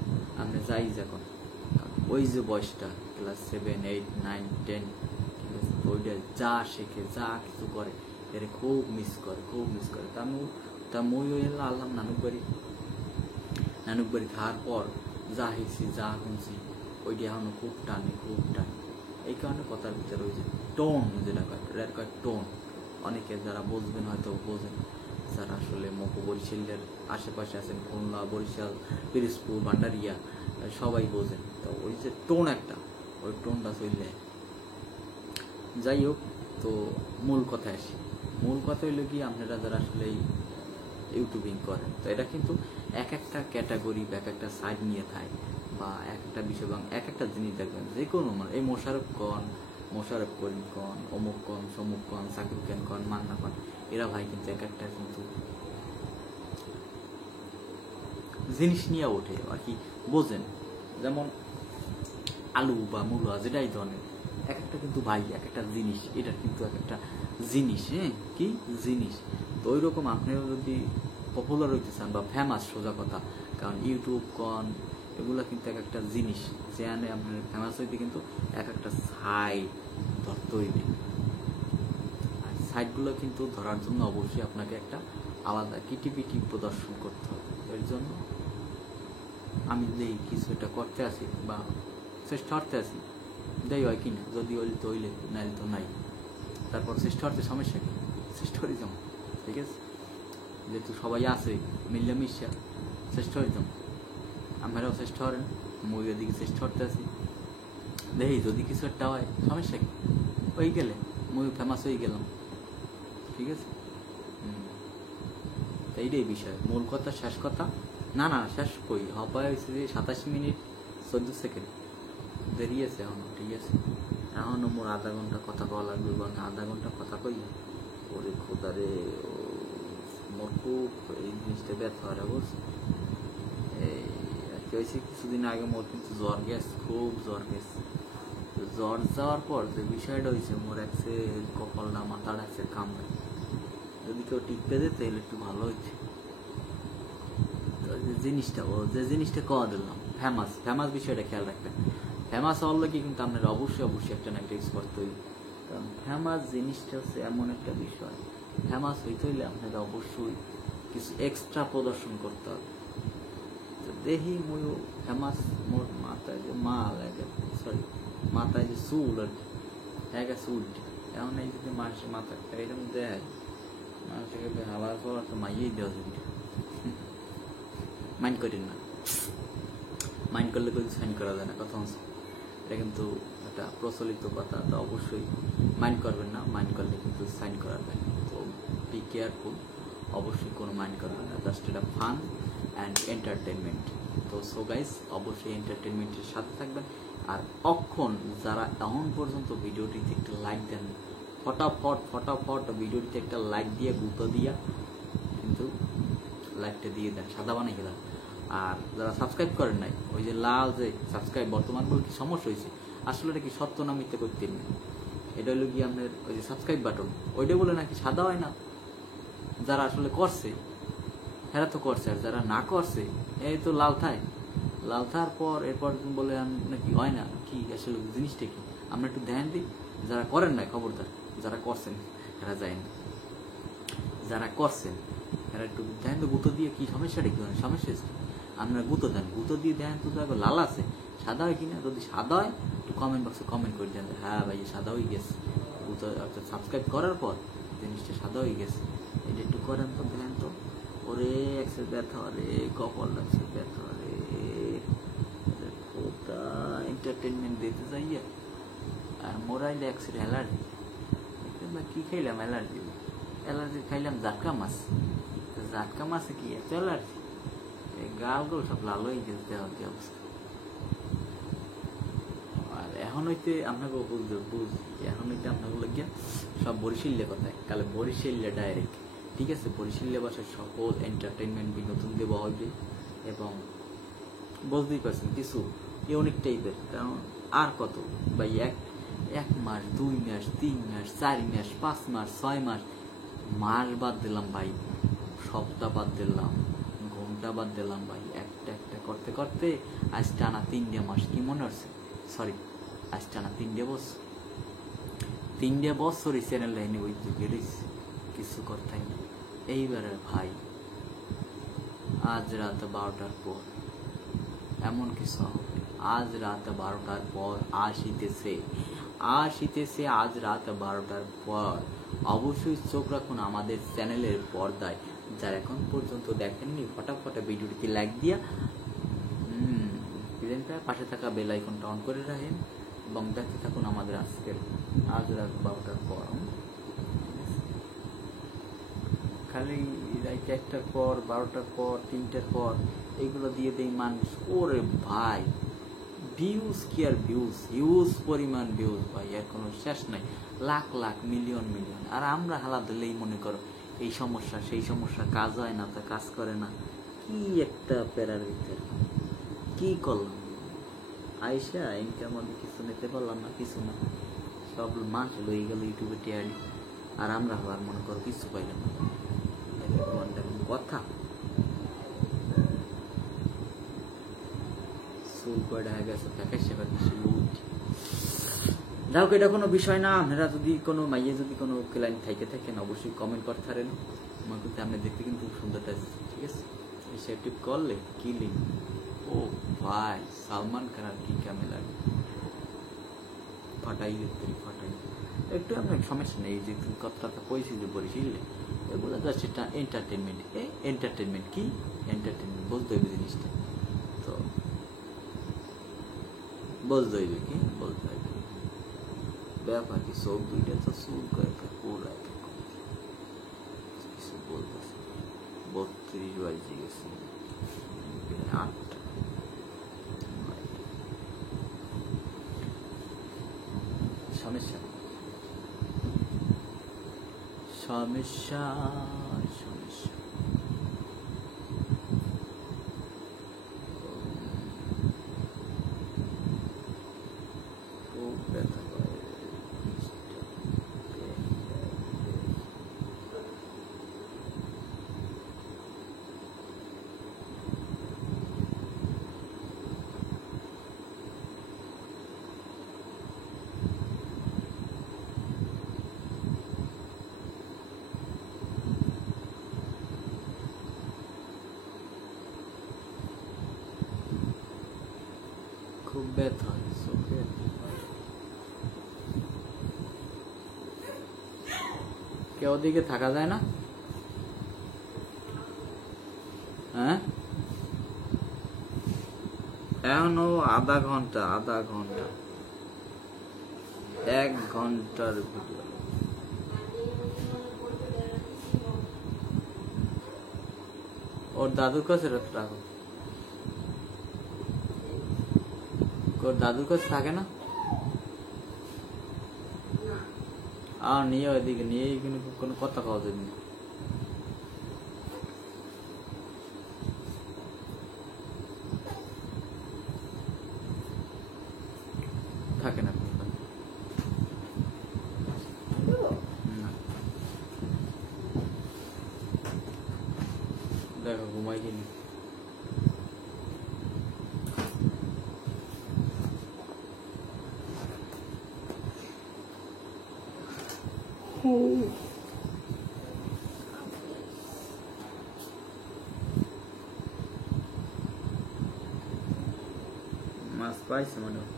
আপনি যাই যখন ওই যে বয়সটা ক্লাস 7, 8, 9, 10, ঠিক আছে, তো ওইটা যা শেখে যা কিছু করে এর খুব মিস করে। তা মই ওই আল্লাহ নানুক বাড়ি খাওয়ার পর যা হয়েছি যা শুনছি ওইটা এখনো খুব টানে। এই কারণে কথার ভিতরে ওই যে টোন, যেটা কয় টোন, অনেকে যারা বুঝবেন হয়তো বোঝেন, যারা আসলে মকু বরিশালের আশেপাশে আছেন, খুলনা, বরিশাল, পিরোজপুর, ভান্ডারিয়া, সবাই বোঝেন। তো ওই যে টোন একটা, ওই টোনটা চললে যাই হোক। তো মূল কথায় আসি, মূল কথা হইলো কি, আপনারা যারা আসলে ইউটিউবিং করেন, তো এটা কিন্তু এক একটা ক্যাটাগরি বা এক একটা সাইড নিয়ে থাকে, বা একটা বিষয় বা এক একটা জিনিস দেখবেন, যে কোনো মানে এই মোশারফ করিম কন, অমুক কন, সমুক কন, সাকিব খান কন, মান্না কন, এরা ভাই কিন্তু এক একটা কিন্তু জিনিস নিয়ে ওঠে আর কি, বোঝেন। যেমন আলু বা মূলা, যেটাই ধরনের এক একটা কিন্তু ভাই এক একটা জিনিস, এটা কিন্তু এক একটা জিনিস, কি জিনিস। তো ওই রকম আপনিও যদি পপুলার হইতে চান বা ফেমাস, সোজা কথা, কারণ ইউটিউব কন এগুলা কিন্তু এক একটা জিনিস, যেখানে আপনার ফেমাস হইতে কিন্তু এক একটা সাইড ধরতে হইবে। আর সাইডগুলো কিন্তু ধরার জন্য অবশ্যই আপনাকে একটা আলাদা কিটিপিটি প্রদর্শন করতে হবে। এর জন্য আমি যদি কিছু একটা করতে আসি বা চেষ্টা করতে আসি, যাই হয় কিনা, যদি হইলে তো হইলে, নাইলে তো নাই, তারপর চেষ্টা করতে সমস্যা কি, চেষ্টা করি যাও, ঠিক আছে। যেহেতু সবাই আছে মিলামিশা, চেষ্টা করি যাও, আমরাও চেষ্টা করেন, মই ওদিকে চেষ্টা করতে আসি, দেখি যদি কিছু একটা হয় সমস্যা কি, হয়ে গেলে মই ফেমাস হয়ে গেলাম, ঠিক আছে। এইটাই বিষয়, মূল কথা, শেষ কথা না শেষ কই হবা হয়েছে যে 27 মিনিট 14 সেকেন্ড দেরি আছে এখনো, ঠিক আছে। এখনো মোর আধা ঘন্টা কথা কওয়া লাগবে, এবং আধা ঘন্টা কথা কই ওরে খোদারে, মোর খুব এই জিনিসটা ব্যথা হয় বুঝছি। এই আর কি হয়েছে, কিছুদিন আগে মোর কিন্তু জ্বর গেছে, খুব জ্বর গেছে। জ্বর যাওয়ার পর যে বিষয়টা হয়েছে, মোর একসে কপালটা, মাথাটা আছে কামড়ে, যদি কেউ টিপে দেয় তাহলে একটু ভালো হচ্ছে। যে জিনিসটা কওয়া দিলাম, ফেমাস বিষয়টা খেয়াল রাখবেন। ফেমাস হওয়ার লাগে কিন্তু আপনার অবশ্যই একটা না একটা ইউজ করতে হইবে, কারণ ফেমাস জিনিসটা হচ্ছে এমন একটা বিষয়, ফেমাস হইতে হইলে আপনাকে অবশ্যই কিছু এক্সট্রা প্রদর্শন করতে হবে। তো দেখি মই ফেমাস, মোর মাথায় যে মাথায় যে চুল আর কি, চুলটি এমন এই যদি মানুষের মাথা এরকম দেয়, মানুষকে হালার পর তো মাইয়েই দেওয়া যাবে। মাইন্ড করেন না, মাইন্ড করলে কিন্তু সাইন করা যায় না, কথা হচ্ছে এটা কিন্তু একটা প্রচলিত কথা। তো অবশ্যই মাইন্ড করবেন না, মাইন্ড করলে কিন্তু সাইন করা যায়। তো বি কেয়ারফুল, অবশ্যই কোনো মাইন্ড করবেন না, জাস্ট এটা ফান অ্যান্ড এন্টারটেনমেন্ট। তো সো গাইস, অবশ্যই এন্টারটেনমেন্টের সাথে থাকবেন। আর অক্ষণ যারা এখন পর্যন্ত ভিডিওটিতে একটা লাইক দেন, ফটাফট ভিডিওটিতে একটা লাইক দিয়ে গুঁতো দিয়া কিন্তু লাইকটা দিয়ে দেন, সাদা বানাই গেলাম। আর যারা সাবস্ক্রাইব করেন নাই, ওই যে লাল যে সাবস্ক্রাইব, বর্তমান বলে কি সমস্যা হয়েছে, আসলে এটা কি সত্য না মিথ্যে করতে নেই, এটা হলো কি আপনার ওই যে সাবস্ক্রাইব বাটন, ওইটা বলে নাকি সাদা হয় না। যারা আসলে করছে এরা তো করছে, আর যারা না করছে এই তো লাল থার পর এরপর বলে নাকি হয় না। কি আসলে জিনিসটা কি, আমরা একটু ধ্যান দিই। যারা করেন নাই খবরদার, যারা করছেন এরা যায় না, যারা করছেন এরা একটু ধ্যান দিয়ে গুঁতো দিয়ে, কি সমস্যাটা কি হয়, সমস্যা আপনারা গুঁতো দেন, গুঁতো দিয়ে দেন তো দেখো লাল আছে, সাদা হয় কিনা। যদি সাদা হয় একটু কমেন্ট বক্সে কমেন্ট করে দেন, হ্যাঁ ভাই সাদা হয়ে গেছে, গুঁতো অর্থাৎ সাবস্ক্রাইব করার পর জিনিসটা সাদা হয়ে গেছে, এটা একটু করেন তো, দেন তো। ওরে একসে ব্যথা, রে কপাল লাগছে ব্যথা, রে কোথা এন্টারটেনমেন্ট দিতে যাইয়া। আর মোরাইলে একসের অ্যালার্জি, কি খাইলাম অ্যালার্জি খাইলাম জাটকা মাছে কি এত অ্যালার্জি, গাল সব লাল হয়ে গেছে, দেওয়া কি অবস্থা। আর এখনো হইতে আপনাকে এখন হইতে আপনাকে লাগিয়া সব বরিশাল্য কথায় কালে বরিশাল্য ডাইরেক্ট, ঠিক আছে? বরিশাল্য ভাষায় সকল এন্টারটেনমেন্ট বিনোদন দেওয়া হবে এবং বুঝতেই পারছেন কিছু ইউনিক টাইপের। কারণ আর কত ভাই, এক মাস, 2 মাস, 3 মাস, 4 মাস, 5 মাস, 6 মাস, মাস বাদ দিলাম ভাই, সপ্তাহ বাদ দিলাম, ঘন্টা বাদ দিলাম ভাই, একটা একটা করতে করতে আজ টানা 3 মাস, কি মনে হচ্ছে? সরি, আজ টানা 3 বছর, 3 বছর এই চ্যানেল লাইনে ওই গেড়েছি, কিছু করতে না। এইবারে ভাই আজ রাত 12টার পর এমন কিছু হবে, আজ রাত 12টার পর আসিতেছে আজ রাত 12টার পর। অবশ্যই চোখ রাখুন আমাদের চ্যানেলের পর্দায়। যারা এখন পর্যন্ত দেখেননি ফটাফট ভিডিওটিতে লাইক দিয়া পাশে থাকা বেল আইকনটা অন করে রাখেন এবং দেখতে থাকুন আমাদের আজকের আজ রাত 12টার পর। খালি রাত 1টার পর, 12টার পর, 3টার পর এগুলো দিয়ে দেয় মানুষ। ওরে ভাই ভিউজ কি আর ভিউজ, হিউজ পরিমাণ ভিউজ ভাই, এর কোনো শেষ নাই, লাখ লাখ মিলিয়ন মিলিয়ন। আর আমরা হালা দিলেই মনে করো এই সমস্যা সেই সমস্যা, কাজ হয় না, তা কাজ করে না, কি একটা প্যারার ভিতরে কি করলাম? আইসা ইনকাম আমি কিছু নিতে পারলাম না, কিছু না, সব মাস লই গেল ইউটিউবে টিআরডি, আর আমরা হওয়ার মনে করো কিছু পাইলাম না। কথা চুল কয়টা হয়ে গেছে, যাও, এটা কোনো বিষয় না। আপনারা যদি কোনো মাইয়ে যদি কোনো ক্লাইন্ট থাইকে থাকেন অবশ্যই কমেন্ট করতে পারেন। আমার কিন্তু আপনি দেখতে কিন্তু খুব সুন্দর আছে, ঠিক আছে? সেটিভ করলে কিলিং, ও ভাই সালমান খান আর কি কেমন লাগে, ফাটাই একটু আপনার সমস্যা নেই। যে কথাটা কইছি যে বরিশালে এগুলো জাস্ট এটা এন্টারটেনমেন্ট। এন্টারটেনমেন্ট কি? এন্টারটেনমেন্ট বলতে হইবে জিনিসটা, তো বলতে হইবে কি বলতে হইবে ব্যাপার কি? সব দুইটা তো শুরু করে পুরা কিছু বলতেছে। 32 বাজে গেছে, 8টা। সমস্যা সমস্যা সমস্যা খুব ব্যথা করে। খুব ব্যথা হয় চোখে। কেউ দিকে থাকা যায় না, হ্যাঁ? এখনো আধা ঘন্টা 1 ঘন্টার ভিডিও। ওর দাদুর কাছে রাখো, ওর দাদুর কাছে থাকে না, আর নিয়ে ওইদিকে নিয়ে কিন্তু কোনো কথা পাওয়া যায় না। থাকে না দেখো ঘুমাই গেলি। মাছ পাইছে মনে হয়।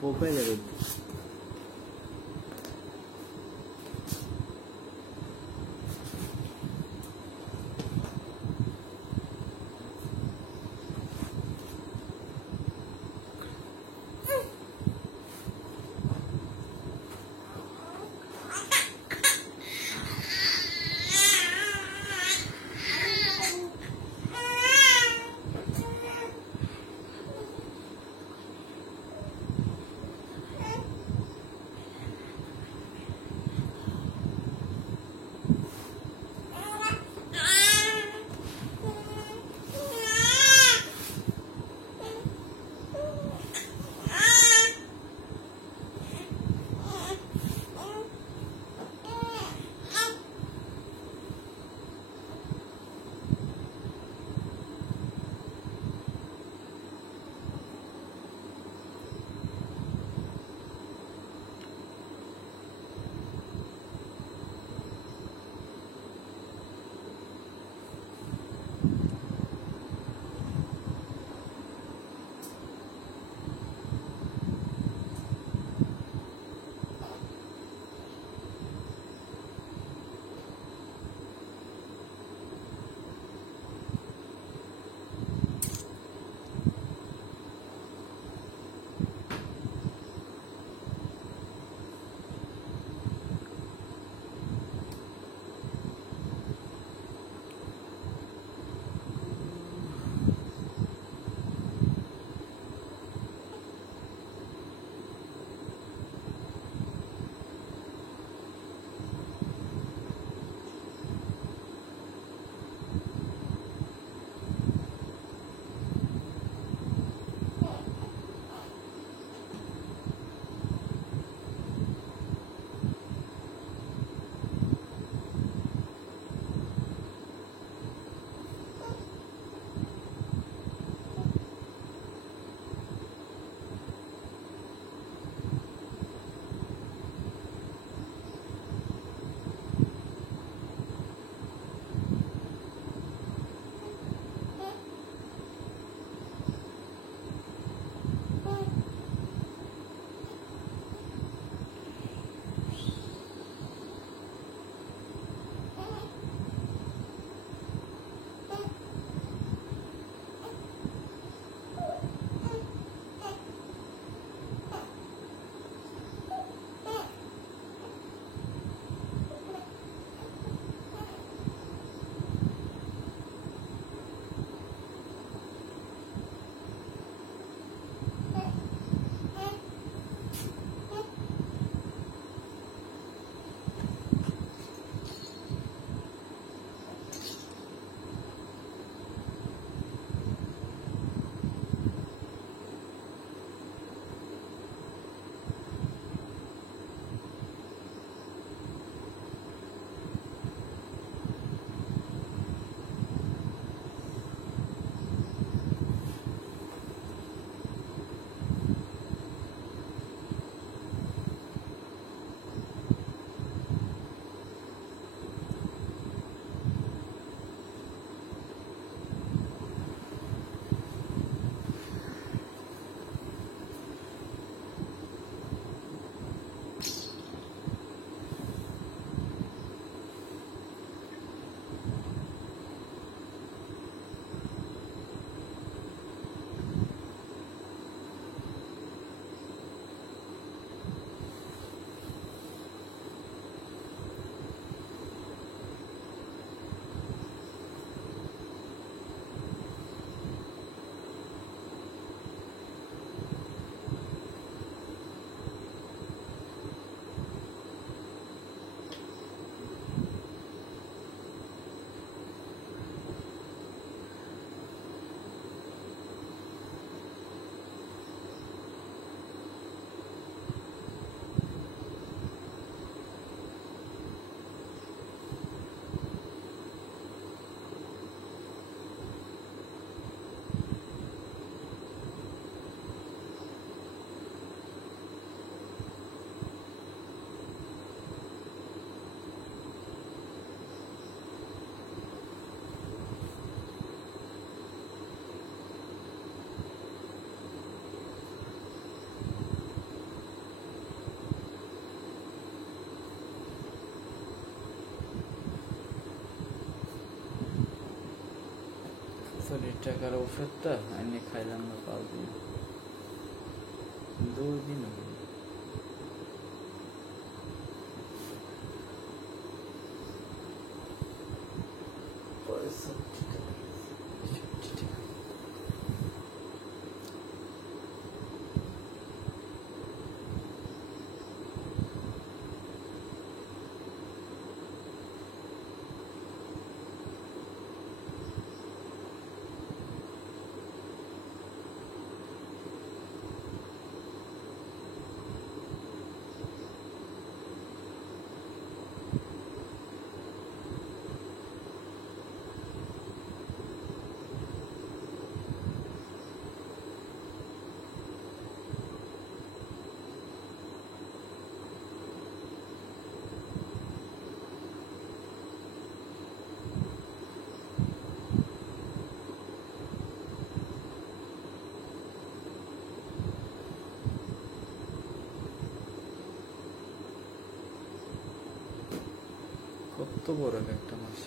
পোকা যাবে। শরীর টাকার ওষুধটা এনে খাইলাম না 5 দিন, 2 দিন হলো। কত বড় একটা মাছ!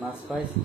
মাছ পাইছি।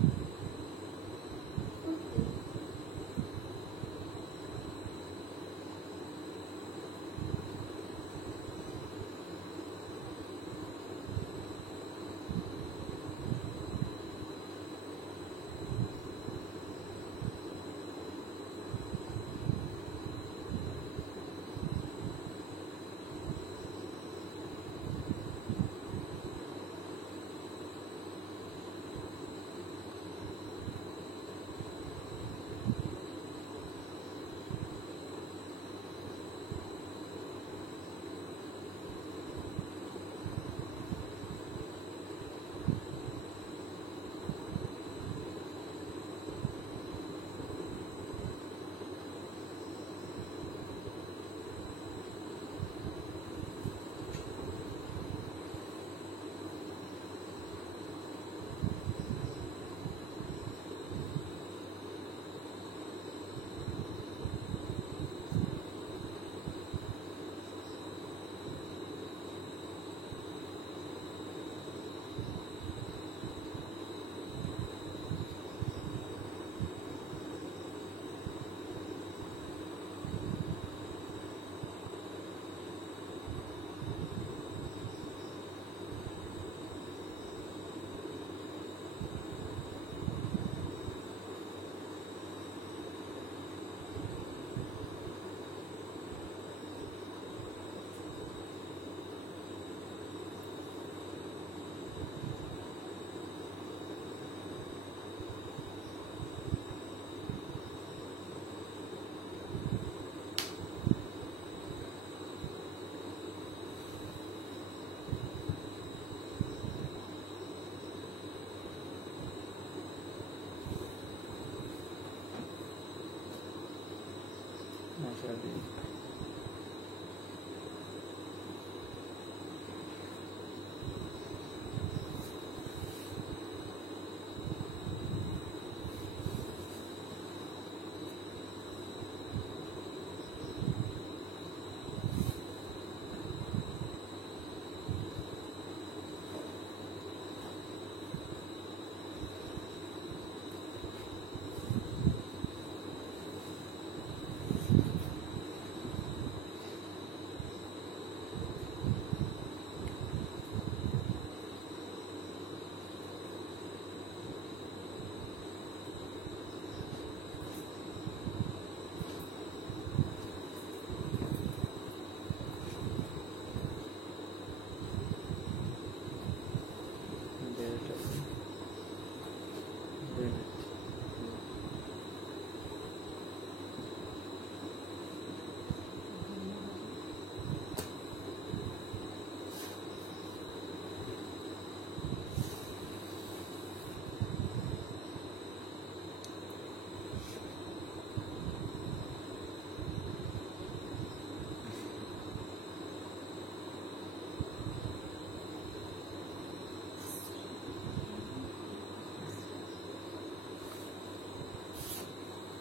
দিই।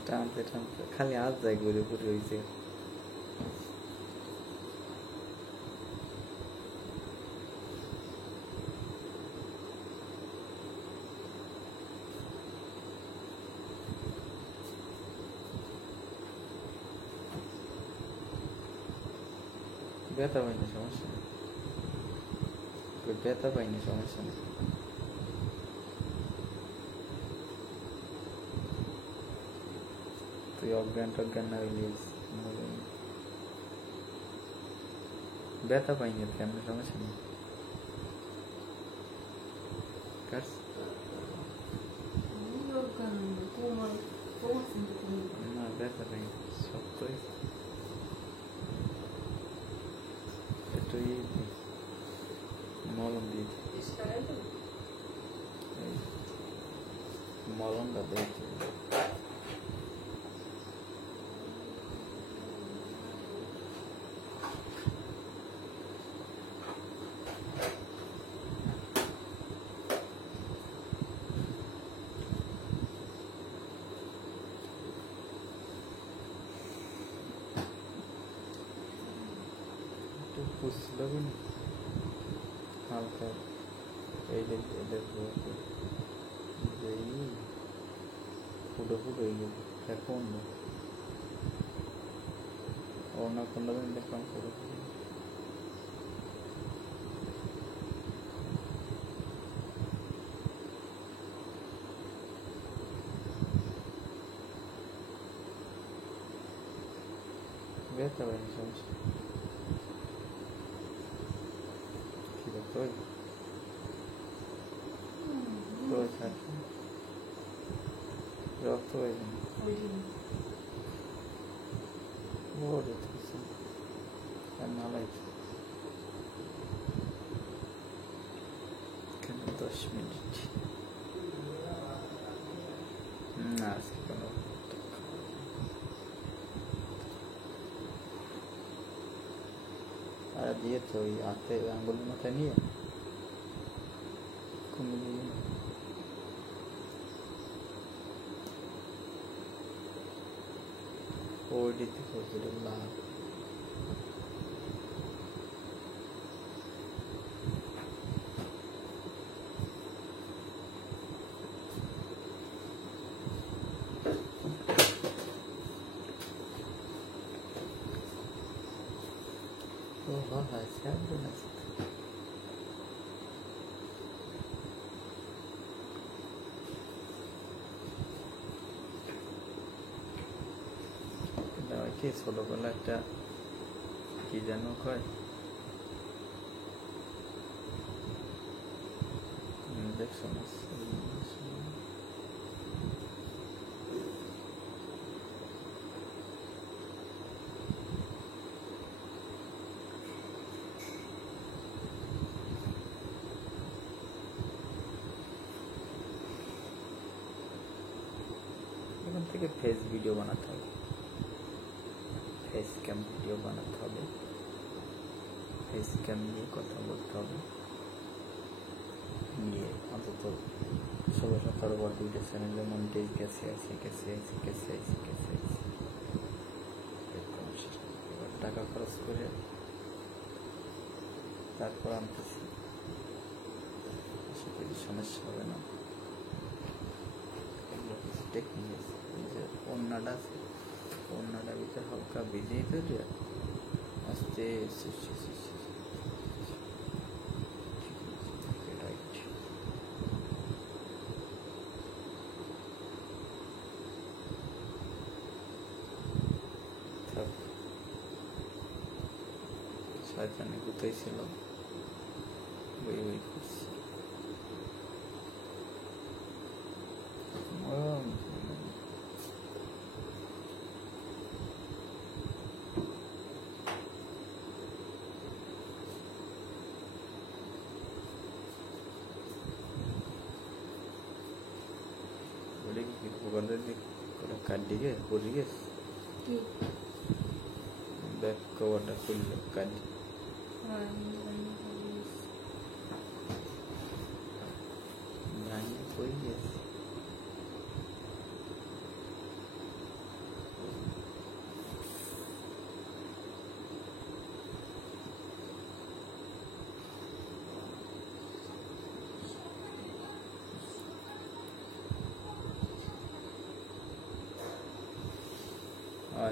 টানতে টানতে খালি আজ যাই ঘুরে ঘুরে হয়েছে। ব্যথা পাইনি, সমস্যা নেই। ব্যথা পাইনি, সমস্যা নেই। তুই অজ্ঞান টজ্ঞান না হইলে ব্যথা পাইনি, কেমন সমস্যা নেই। না ব্যথা পাইনি, শক্ত একটু মলম দিয়ে মলমটা দেখি। বুঝছিল না হালকা এই যে ফুটো ফুটো হয়ে গেছে এখন অন্য কোনো দিন দেখলাম ফুটো ফুটো। ব্যথা পাইনি, সমস্যা রক্ত হয়ে যাবে নালাই 10 মিনিট না আজকে কোনো আর দিয়ে তো ওই হাতে আঙ্গুলের মাথায় নিয়ে কমে দিয়ে ওইটিতে করছিল লাভ তো হয় স্যাম্পল আছে কি ছোটবেলা একটা কি যেন কয় দেখছো না এখান থেকে ফেস ভিডিও বানাতে হবে। ফেস ক্যাম ভিডিও বানাতে হবে, ফেস ক্যাম নিয়ে কথা বলতে হবে, নিয়ে অন্তত 16-17 বার 2টা চ্যানেলে মনিটাইজ গেছে এবার টাকা খরচ করে তারপর আনতেছি, আশা করি সমস্যা হবে না। এগুলো কিছু টেকনিক আছে, এই যে ওড়নাটা আছে, ওড়নাটার ভিতরে হালকা ভিজিয়ে ফেলে আস্তে রাইট। শয়তানে গুতাইছিল, বই করছি। কাটিয়ে পড়ে গেছে, ব্যাক কভারটা খুললে কাটি ভাঙে পড়ে গেছে।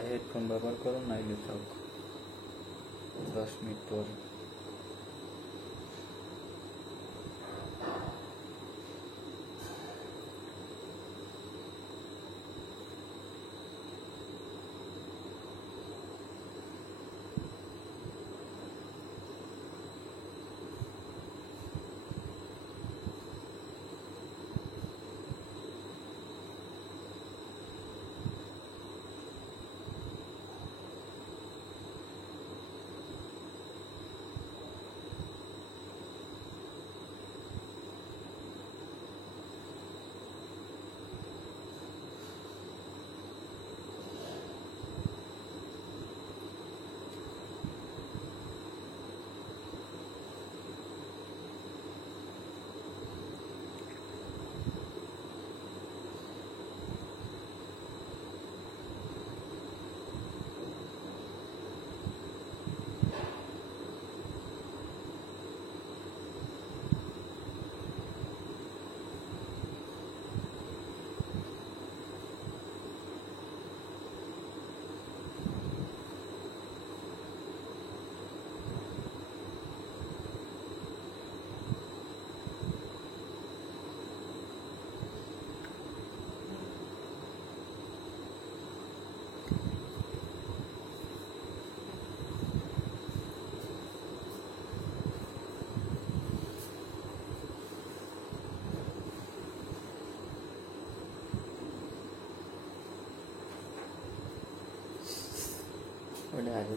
হেডফোন ব্যবহার করো, নাইলে থাক 10 মিনিট পরে। ওটা আগে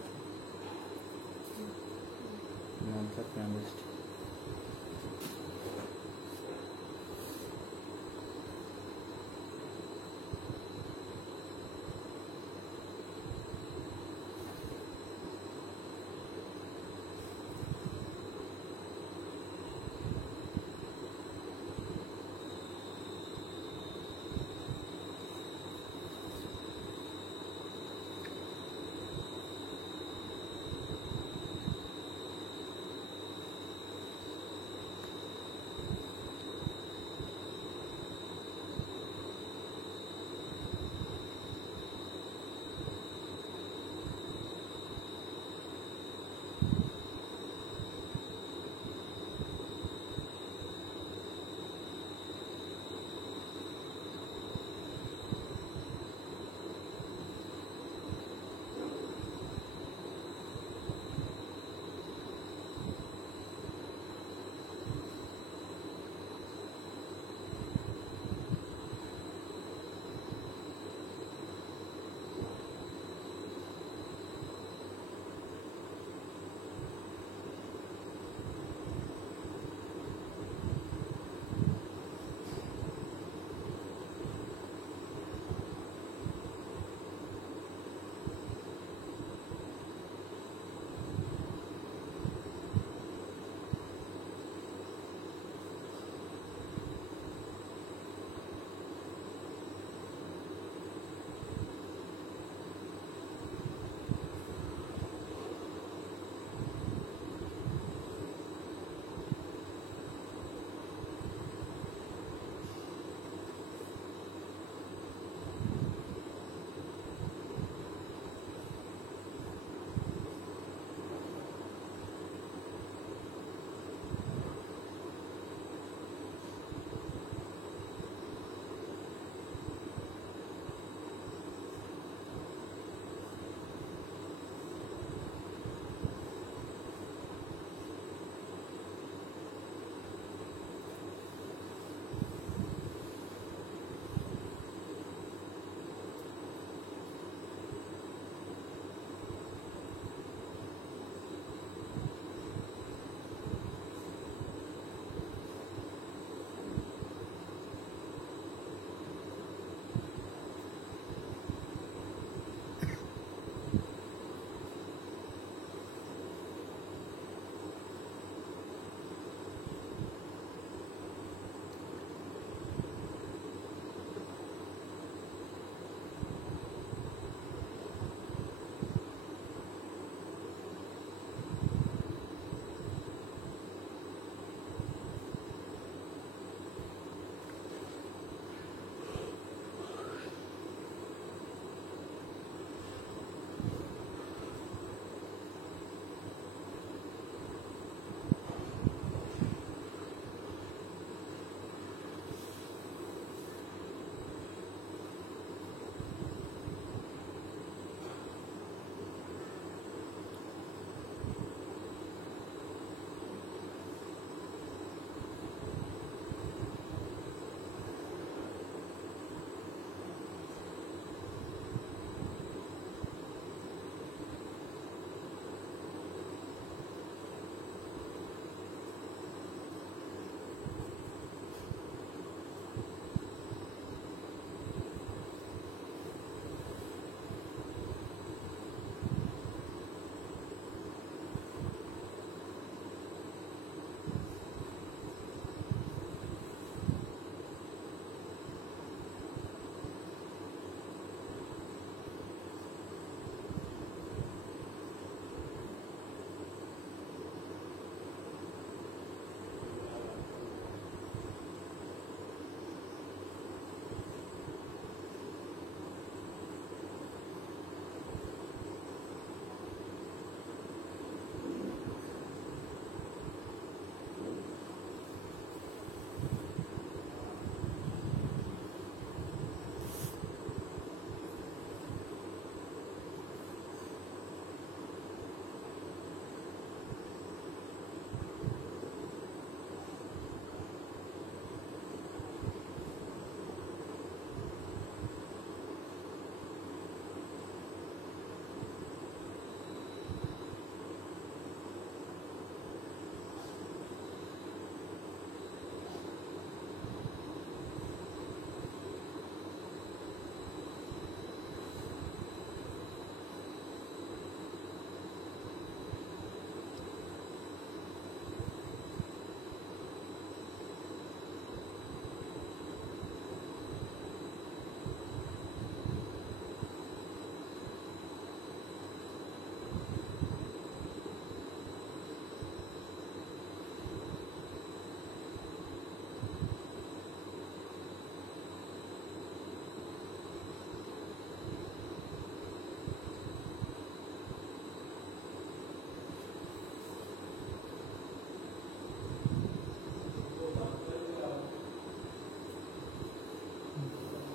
মন থাকবে আন্ডারস্ট্যান্ড।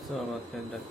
তো আমাকে ডাক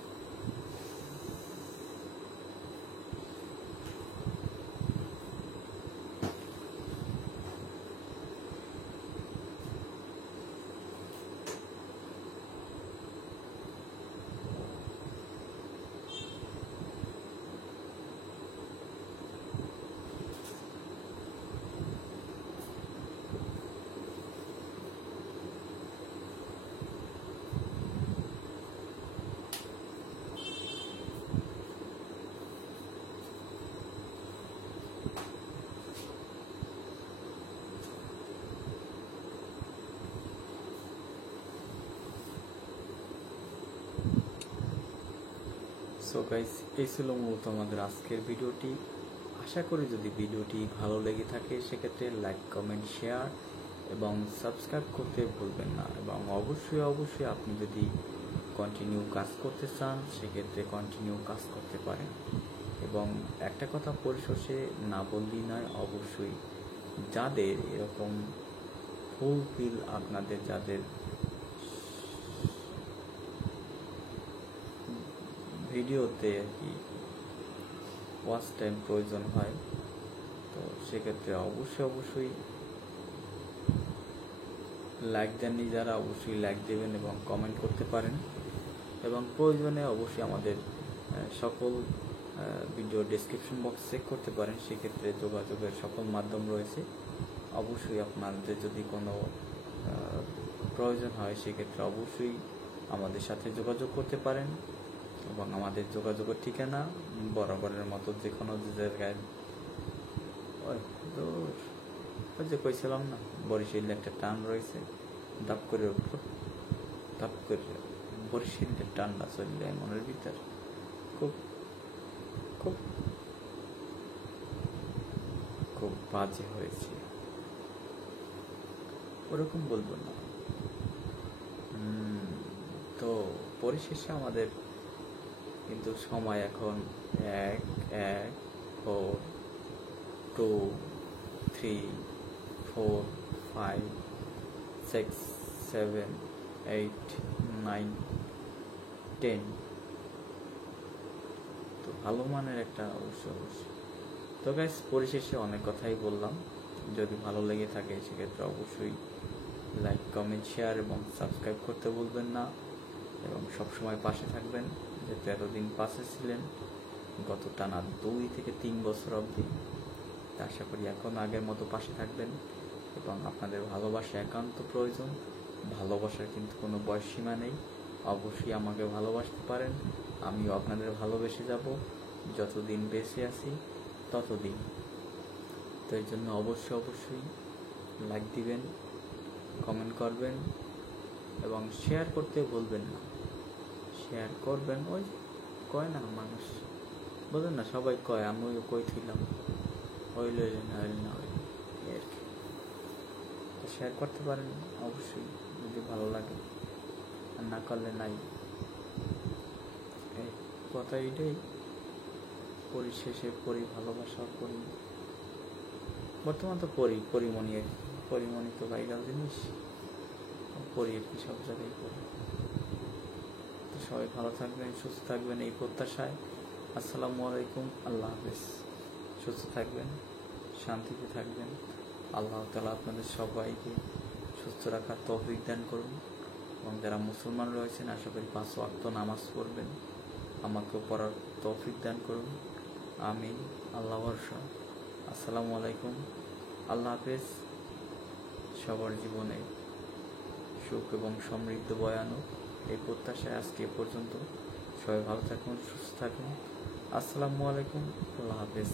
সো গাইস, এই ছিল মূলত আমাদের আজকের ভিডিওটি। আশা করি যদি ভিডিওটি ভালো লেগে থাকে সেক্ষেত্রে লাইক, কমেন্ট, শেয়ার এবং সাবস্ক্রাইব করতে ভুলবেন না। এবং অবশ্যই আপনি যদি কন্টিনিউ কাজ করতে চান সেক্ষেত্রে কন্টিনিউ কাজ করতে পারেন। এবং একটা কথা পরিশেষে না বললেই নয়, অবশ্যই যাদের এরকম ফুলফিল আপনাদের যাদের ভিডিওতে আর কি ওয়াচ টাইম প্রয়োজন হয়, তো সেক্ষেত্রে অবশ্যই লাইক দেননি যারা, অবশ্যই লাইক দেবেন এবং কমেন্ট করতে পারেন। এবং প্রয়োজনে অবশ্যই আমাদের সকল ভিডিও ডেসক্রিপশন বক্স চেক করতে পারেন, সেক্ষেত্রে যোগাযোগের সকল মাধ্যম রয়েছে। অবশ্যই আপনাদের যদি কোনো প্রয়োজন হয় সেক্ষেত্রে অবশ্যই আমাদের সাথে যোগাযোগ করতে পারেন। এবং আমাদের যোগাযোগের ঠিকানা বরাবরের মতো যে কোনো জায়গায়, ওই যে কইছিলাম না, বরিশালে একটা টান রয়েছে, দাপ করে উঠলো, দাপ করে বরিশালের টানটা চললে মনের ভিতর খুব খুব খুব বাজে হয়েছে, ওরকম বলবো না। তো পরিশেষে আমাদের কিন্তু সময় এখন 1, 4, 2, 3, 4, 5, 6, 7, 8, 9, 10। তো ভালো মানের একটা অবশ্যই। তো গাইস, পরিশেষে অনেক কথাই বললাম। যদি ভালো লেগে থাকে সেক্ষেত্রে অবশ্যই লাইক, কমেন্ট, শেয়ার এবং সাবস্ক্রাইব করতে ভুলবেন না। এবং সবসময় পাশে থাকবেন, যেহেতু এতদিন পাশে ছিলেন গত টানা 2 থেকে 3 বছর অবধি। আশা করি এখন আগের মতো পাশে থাকবেন। এবং আপনাদের ভালোবাসা একান্ত প্রয়োজন। ভালোবাসার কিন্তু কোনো বয়সসীমা নেই। অবশ্যই আমাকে ভালোবাসতে পারেন, আমিও আপনাদের ভালোবেসে যাব যতদিন বেঁচে আছি ততদিন। তো এই জন্য অবশ্যই লাইক দিবেন, কমেন্ট করবেন এবং শেয়ার করতে ভুলবেন না। শেয়ার করবেন, ওই কয় না মানুষ, বলেন না, সবাই কয়, আমিও কইছিলাম, হইল না আর কি। তো শেয়ার করতে পারেন অবশ্যই যদি ভালো লাগে, আর না করলে নাই। এই কথা এটাই, পরিশেষে ভালোবাসা করি, বর্তমান তো পরিমণি তো ভাইরাল জিনিস, পরি আর কি, সব জায়গায় পরি। তো সবাই ভালো থাকবেন, সুস্থ থাকবেন এই প্রত্যাশায়। আসসালামু আলাইকুম, আল্লাহ হাফেজ। সুস্থ থাকবেন, শান্তিতে থাকবেন। আল্লাহ তাআলা আপনাদের সবাইকে সুস্থ রাখার তৌফিক দান করুন। এবং যারা মুসলমান রয়েছেন আশা করি 5 ওয়াক্ত নামাজ পড়বেন, আমাকেও পড়ার তৌফিক দান করুন। আমিন, আল্লাহ ভরসা। আসসালামু আলাইকুম, আল্লাহ হাফেজ। সবার জীবনে সুখ এবং সমৃদ্ধ বয়ানো এই প্রত্যাশায় আজকে এ পর্যন্ত। সবাই ভালো থাকুন, সুস্থ থাকুন। আসসালামু আলাইকুম, আল্লাহ হাফেজ।